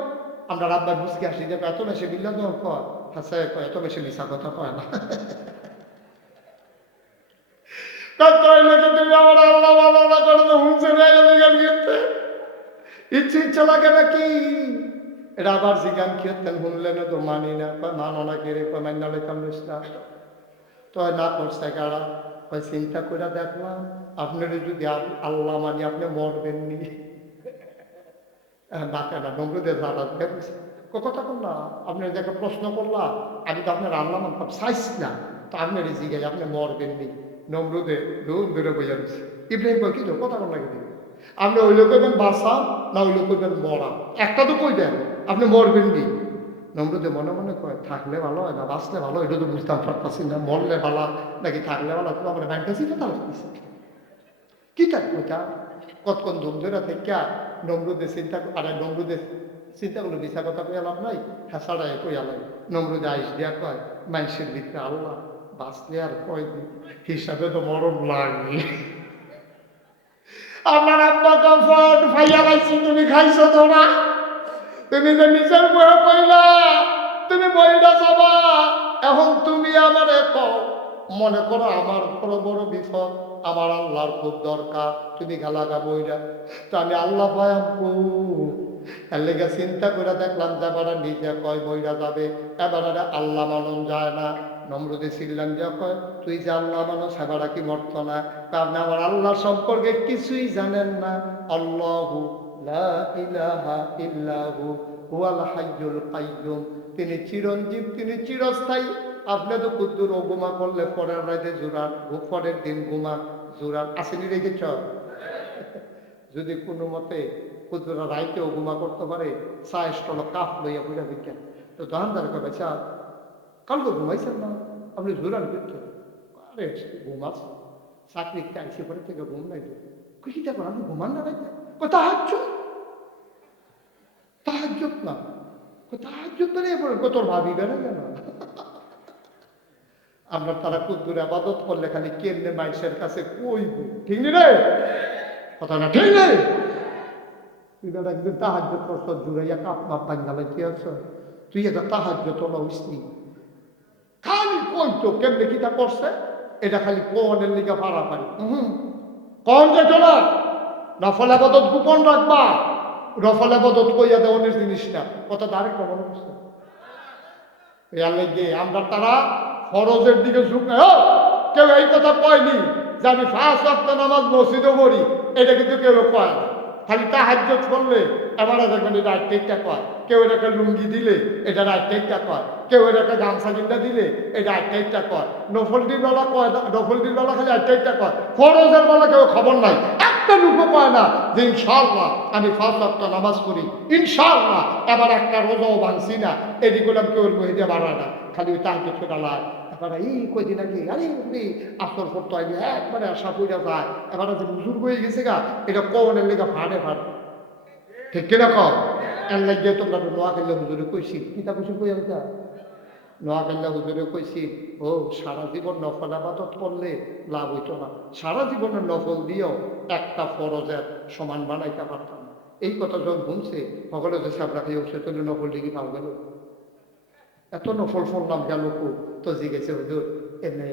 আমরা রাব্বাই বুঝকে আসি যে এত বেশি বিল্লা যখন কয় হাসে কয় এত বেশি মিশা কথা কয় না, তুমি আমার আল্লাহ মানো না করে তো হুঁসে ইচ্ছে ইচ্ছা লাগে নাকি? এটা আবার জিগান কীর্তন শুনলেন তো মানি না, কয় মানো না কে রে, কয় মান্য লেখাম না, তো না করছে কারা? কয় চিন্তা করে দেখলাম আপনার যদি আল্লাহ মানি আপনি মরবেন নি। ডাকে না নমরুদের দাদা দেখছে কথা কর না, আপনি যাকে প্রশ্ন করলা আমি তো আপনার আল্লাহ মানতাম চাইছ না, তো আপনার জিগাই আপনি মরবেন নি। নমরুদে দূর দূরে বইয়া দিচ্ছে। ইব্রাহিম কয় কি তো কথা কর লাগে দিন, আপনি ওই লোক কইবেন বাসা না ওই লোক কইবেন মরা, একটা তো কই দেন আপনি মরবেন নি। নমরুদে মনে মনে কয় থাকলে ভালো হয় না বাঁচলে ভালো, এটা তো বুঝতাম পারতাছি না, মরলে ভালো নাকি থাকলে ভালো, তো আমার ব্যাংকাসি কথা লাগতেছে কি থাকবো তা কতক্ষণ ধুম ধরে থেকে নমরুদে চিন্তা, আরে নমরুদে চিন্তা করলো মিশা কথা কই আলাম নাই, হ্যাঁ ছাড়াই কই আলাম। নমরুদে আইস দিয়া কয় মানুষের ভিতরে আল্লাহ বাঁচলে আর কয়দিন, হিসাবে তো মরণ লাগবে। আমার আব্বা কখন ভাইয়া খাইছি, তুমি খাইছো তো না? তুমি যে নিজের বয়ে কইলা তুমি বইটা যাবা, এখন তুমি আমারে কও, মনে করো আমার বড় বড় বিপদ, আমার আল্লাহর খুব দরকার, তুমি গালাগা বইরা, তো আমি আল্লাহ পায়াম এর লেগে চিন্তা করে দেখলাম যে এবার নিজে কয় বইরা যাবে, এবার আল্লাহ মানন যায় না। নমরুদে ছিলেন যে কয় তুই যে আল্লাহ মানুষ এবার কি মরত না, কারণ আমার আল্লাহ সম্পর্কে কিছুই জানেন না। আল্লাহু লা ইলাহা ইল্লাহু হুয়াল হাইয়ুল কাইয়্যুম, তিনি চিরঞ্জীব, তিনি চিরস্থায়ী। আপনি তো কুদ্দুর ও ঘুমা করলে পরের রাতে জোরার, পরের দিন ঘুমা জোরার আসেনি রেখেছ। যদি কোনো মতে কুদ্দুরা রাইতেও ঘুমা করতে পারে, চা স্টল কাপ লইয়া বুঝা বিজ্ঞান, তো দোকানদার কবে চা কালকে ঘুমাইছেন না আপনি জোরান করতে, আরে ঘুমাস চাকরি আইসি পরে থেকে ঘুম নাই, কিটা করে আমি ঘুমান না রাইতে, তাহাজ্জুদ তাহাজ্জুদ না, তাহাজ্জুদ মানে তোর ভাবি বেড়ে গেল। আমরা তারা কুদ্দুর আবাদত করলে খালি কেন্দ্রে মাইসের কাছে কইব, ঠিক নি রে কথা না, ঠিক নেই? তুই বেটা একদিন তাহাজ্জুদ করছ, জুড়াইয়া কাপ মাপ বাঙ্গালে কি আছ, তুই এটা তাহাজ্জুদ তোলা উঠছি খালি কইতো কেমনে কিটা করছে, এটা খালি কোনের লিগা পারাপারি। কন যে চলা নফল আবাদত গোপন রাখবা, নফল আবাদত কইয়া দেওয়ানের জিনিসটা কথা ডাইরেক্ট কখন করছে। আমরা তারা ফরজের দিকে ঝুঁকে, কেউ এই কথা কয়নি যে আমি 5 ওয়াক্ত নামাজ মসজিদে পড়ি, এটা কিন্তু কেউ কয় না। খালি তাহাজ্জুদ করলে এবারে দেখবেন এটা আটটা কয়, কেউ এটাকে লুঙ্গি দিলে এটা আটটা কয়, কেউ এটাকে গামছা গিন্দা দিলে এটা আটটা কয়, নফলটির বেলা কয়, নফলটির বেলা খালি আটটা কয়, ফরজের বেলা কেউ খবর নাই, একটা লুকো কয় না যে ইনশাআল্লাহ আমি 5 ওয়াক্ত নামাজ পড়ি, ইনশাআল্লাহ এবার একটা রোজাও ভাঙছি না, এদিকে কেউ মহিদে বাড়ায় না, খালি ওই তাহাজ্জুদ করে আলায়। এবার এই কয়দিন আগে আরে আসর করতে হয় একবারে আশা পইরা যায়, এবার যে বুজুর্গ হয়ে গেছে গা, এটা কনের লেগা ফাড়ে ফাড়ে, ঠিক কিনা কম এর লাগিয়ে তোমরা নোয়াখালী হুজুরে কইছি, কিতা কইছি কই আমি নোয়াখালী হুজুরে কইছি, ও সারা জীবন নফল আবাদত করলে লাভ হইতো না, সারা জীবনের নফল দিয়েও একটা ফরজের সমান বানাইতে পারতাম না। এই কথা যখন শুনছে সকলে যে সাবরা খেয়ে উঠছে, তাহলে নফল ডিগ্রি পাওয়া গেল, এত নফল ফললাম গেল তো জিজ্ঞেসে হুজুর এমনি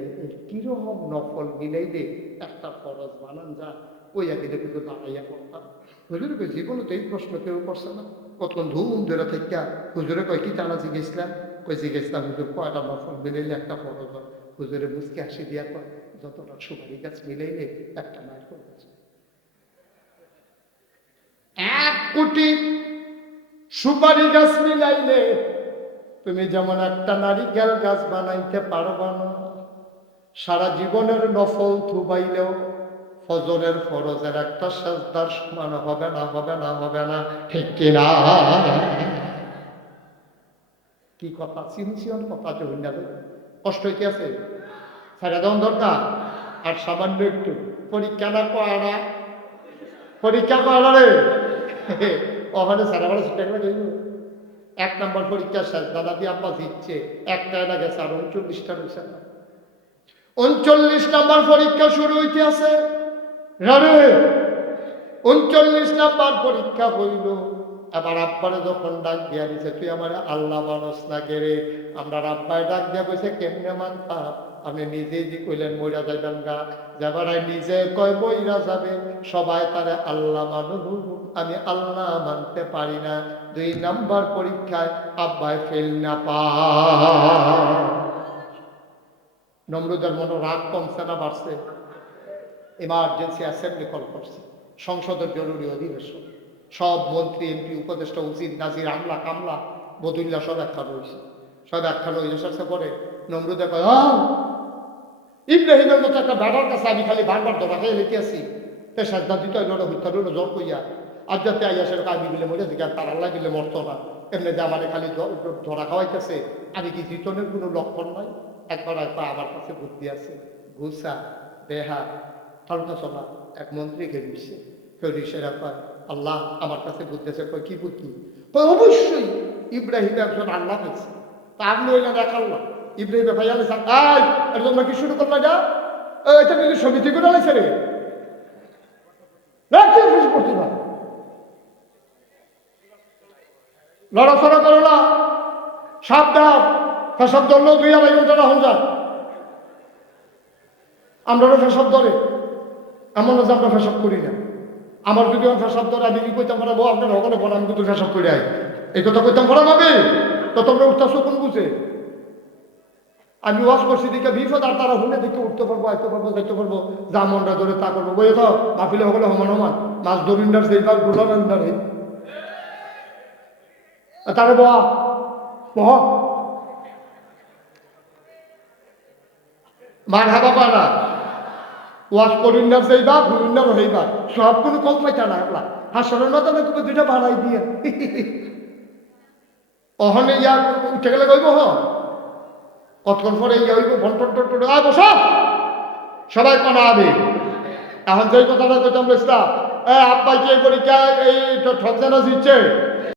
কিরকম নফল মিলাইলে একটা ফরজ বানান যা, ওই একদিনে কিন্তু দাঁড়াইয়া করতাম। হুজুরে কই জীবনে তো এই প্রশ্ন কেউ করছে না, কতক্ষণ ধুম ধরে থেকে হুজুরে কয় কি টানা জিজ্ঞেসলাম, কই জিজ্ঞেসলাম হুজুর কয়টা নফল মিলাইলে একটা ফরজ হয়, হুজুরে মুসকে হাসি দিয়া কয় যতটা সুপারি গাছ মিলাইলে একটা মায়ের ফরজ। 1 কোটি সুপারি গাছ মিলাইলে তুমি যেমন একটা নারিকেল গাছ বানাইতে পারবা না, সারা জীবনের নফল থুবাইলেও ফজরের ফরজের একটা সাজদার সমান হবে না, হবে না, হবে না, ঠিক কিনা? কি কথা সিনসিয়ন কথা চলুন যাবে, কষ্ট হইতে আছে সারা দেওয়ার দরকার। আর সামান্য একটু পরীক্ষা না করা, পরীক্ষা করা রে ওখানে সারা বেলা ছুটে গেলে 1 নম্বর পরীক্ষা শেষ, দাদা দিয়ে আব্বা দিচ্ছে, একটা না গেছে আর 39টা রয়েছে না, 39 নম্বর পরীক্ষা শুরু হইতে আছে, 39 নম্বর পরীক্ষা হইল। এবার আব্বারে যখন ডাক দিয়া দিছে, তুই আমার আল্লাহ মানুষ না রে, আমরা আব্বায় ডাক দিয়া কইছে কেমনে মানতা, আপনি নিজেই যে কইলেন মইরা যাইবেন গা, যাবার নিজে কয় মইরা যাবে, সবাই তারে আল্লাহ মানুষ, আমি আল্লাহ মানতে পারি না। 2 নম্বর পরীক্ষায় আব্বায় ফেল না পা। নমরুদের মনে রাগ কমছে না বাড়ছে? ইমার্জেন্সি অ্যাসেম্বলি কল করছে, সংসদের জরুরি অধিবেশন, সব মন্ত্রী এমপি উপদেষ্টা উজির নাজির আমলা কামলা বদুল্লা সব একখান হয়েছে, সব একখান হয়ে সাথে পরে নমরুদে কয় ইব্রাহিমের মতো একটা ব্যাটার কাছে আমি খালি বারবার ধরা খেয়ে লেগে আছি, তে সাজদা দিতে হইল হত্যা হইল জল কইয়া, আর যাতে আইয়া সেরকম আমি বিলে মরে দিকে, আর তার আল্লাহ বিলে মরত না, এমনি যে আমার খালি ধরা খাওয়াইতেছে, আমি কি জিতনের কোনো লক্ষণ নাই? একবার একবার আমার কাছে বুদ্ধি আছে, ঘুষা দেহা হালকা চলা এক মন্ত্রীকে দিচ্ছে, কেউ ঋষেরা কয় আল্লাহ আমার কাছে বুদ্ধি আছে, কয় কি বুদ্ধি? অবশ্যই ইব্রাহিম একজন আল্লাহ পেয়েছে, তার নইলে দেখাল্লাম ইব্রাহিম ভাই আলে সাহেব এর জন্য কি শুরু করলো এটা? এটা কিন্তু সমিতি করে আলাইছে রে করতে পারে লড়াচড়া করো না, সাবধান। ফেসব ধরলেও 2-2.5 ঘন্টা রাহুল যায়। আমরাও ফেসব ধরে, এমন না যে আমরা ফেসব করি না। আমার যদি ফেসব ধরে আমি কি কইতাম পারবো আপনার সকলে বলে আমি কিন্তু ফেসব করে আই, এই কথা কইতাম পারা ভাবে তো তোমরা উঠতেছো কোন বুঝে? আমি ওয়াশ করছি দিকে বিপদ আর তারা হুনে দিকে উঠতে পারবো, আইতে পারবো, যাইতে পারবো, যা মনটা ধরে তা করবো। বই তো মাফিলে সকলে সমান সমান, মাছ ধরিন্ডার সেই ভাগ গুলার আন্ডারে তারে বহা বহ মার হাবা পারা ওয়াশ করিন্ডার সেই ভাগ গুলিন্ডার সেই ভাগ সব কোনো কম পাইতা না। একলা হাসনের মতো না তুমি দুইটা বাড়াই দিয়ে অহনে ইয়া উঠে গেলে কইব হ কতক্ষণ পরে ইয়া হইব ভন্টন টন বস সবাই কনা আবে। এখন যেই কথাটা কইতাম বেসরা আব্বাই কি পরীক্ষা এই ঠকজানা দিচ্ছে